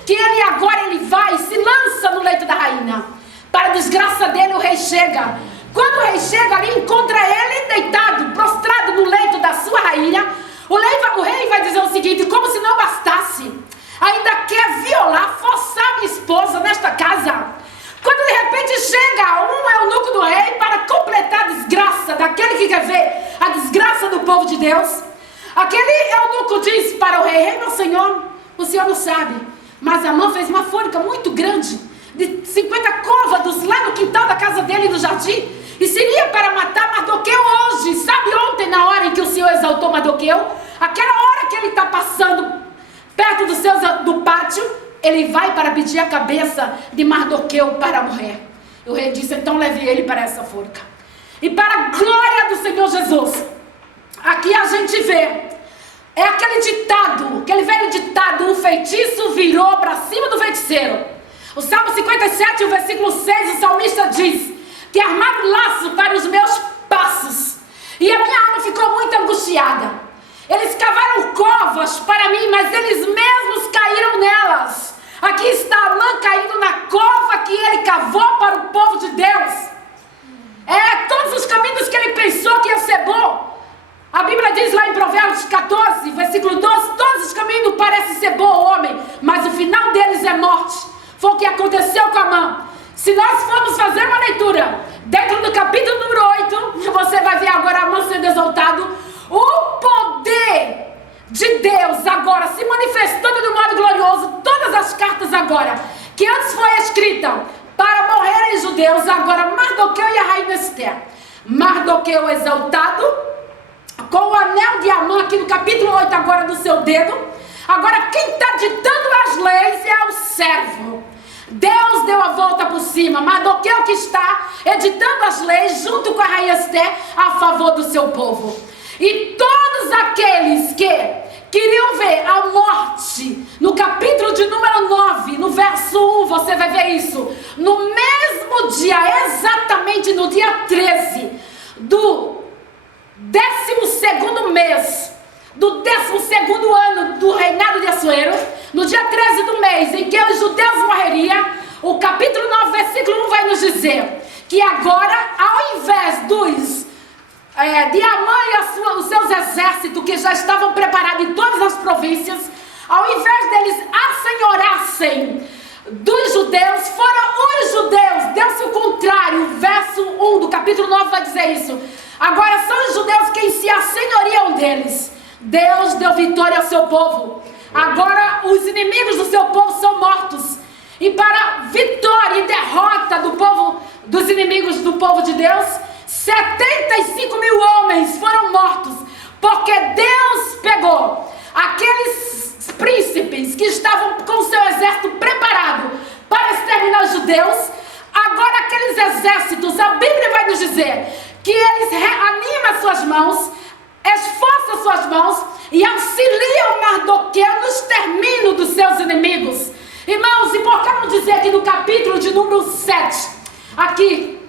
que ele vai e se lança no leito da rainha. Para a desgraça dele, o rei chega. Quando o rei chega ali, encontra ele deitado, prostrado no leito da sua rainha. O rei vai dizer o seguinte: como se não bastasse, ainda quer violar, forçar minha esposa nesta casa. Quando de repente chega um eunuco do rei para completar a desgraça daquele que quer ver a desgraça do povo de Deus, aquele eunuco diz para o rei: ei, meu senhor, o senhor não sabe, mas Amã fez uma forca muito grande, de 50 côvados lá no quintal da casa dele no jardim, e seria para matar Mardoqueu hoje. Sabe, ontem, na hora em que o senhor exaltou Mardoqueu, aquela hora que ele está passando perto do pátio, ele vai para pedir a cabeça de Mardoqueu para morrer. O rei disse: então leve ele para essa forca. E para a glória do Senhor Jesus, aqui a gente vê, é aquele ditado, aquele velho ditado: o feitiço virou para cima do feiticeiro. O Salmo 57, o versículo 6, o salmista diz que armaram laço para os meus passos, e a minha alma ficou muito angustiada. Eles cavaram covas para mim, mas eles mesmos caíram nelas. Aqui está Amã caindo na cova que ele cavou para o povo de Deus. Todos os caminhos que ele pensou que ia ser bom. A Bíblia diz lá em Provérbios 14, versículo 12, todos os caminhos parecem ser bom ao homem, mas o final deles é morte. Foi o que aconteceu com Amã. Se nós formos fazer uma leitura dentro do capítulo número 8, você vai ver agora Amã sendo exaltado. O poder de Deus agora se manifestando de um modo glorioso. Todas as cartas agora, que antes foi escrita para morrerem judeus, agora Mardoqueu e a rainha Esther. Mardoqueu exaltado, com o anel de Amã, aqui no capítulo 8 agora do seu dedo. Agora quem está ditando as leis é o servo. Deus deu a volta por cima. Mardoqueu que está editando as leis junto com a rainha Esté a favor do seu povo. E todos aqueles que queriam ver a morte, no capítulo de número 9, no verso 1, você vai ver isso. No mesmo dia, exatamente no dia 13 do 12º mês, do 12º ano do reinado de Assuero, no dia 13 do mês em que os judeus morreriam, o capítulo 9, versículo 1 vai nos dizer que agora, ao invés de Amã e os seus exércitos que já estavam preparados em todas as províncias, ao invés deles assenhorassem dos judeus, foram os judeus, deu-se o contrário. O verso 1 do capítulo 9 vai dizer isso. Agora são os judeus quem se assenhoriam deles. Deus deu vitória ao seu povo. Agora os inimigos do seu povo são mortos. E para vitória e derrota do povo, dos inimigos do povo de Deus, 75 mil homens foram mortos, porque Deus pegou aqueles príncipes que estavam com seu exército preparado para exterminar os judeus. Agora aqueles exércitos, a Bíblia vai nos dizer que eles reanimam suas mãos, esforçam suas mãos e auxiliam Mardoqueu no extermínio dos seus inimigos. Irmãos, e por que não dizer que no capítulo de número 7, aqui,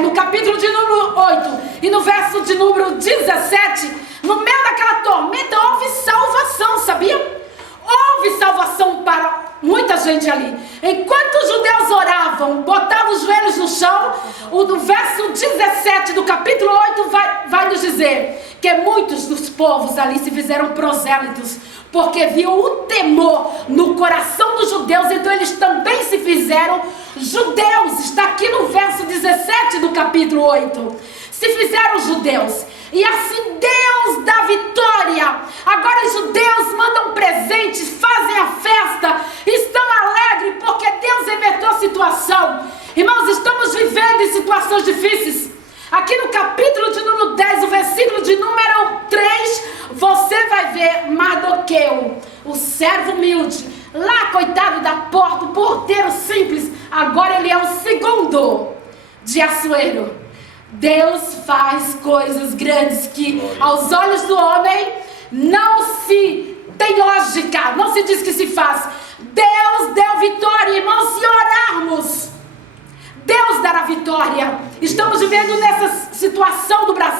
no capítulo de número 8 e no verso de número 17, no meio daquela tormenta houve salvação, sabia? Houve salvação para muita gente ali. Enquanto os judeus oravam, botavam os joelhos no chão, no verso 17 do capítulo 8 vai nos dizer que muitos dos povos ali se fizeram prosélitos, porque viu o temor no coração dos judeus, então eles também se fizeram judeus. Está aqui no verso 17 do capítulo 8. Se fizeram judeus. E assim Deus dá vitória. Agora os judeus mandam presentes, fazem a festa, estão alegres porque Deus invertou a situação. Irmãos, estamos vivendo em situações difíceis. Aqui no capítulo de número 10, o versículo de número 3, você vai ver Mardoqueu, o servo humilde, lá coitado da porta, o porteiro simples, agora ele é o segundo de Assuero. Deus faz coisas grandes que aos olhos do homem não se tem lógica, não se diz que se faz. Deus deu vitória, irmãos, se orarmos, Deus dará vitória. Estamos vivendo nessa situação do Brasil.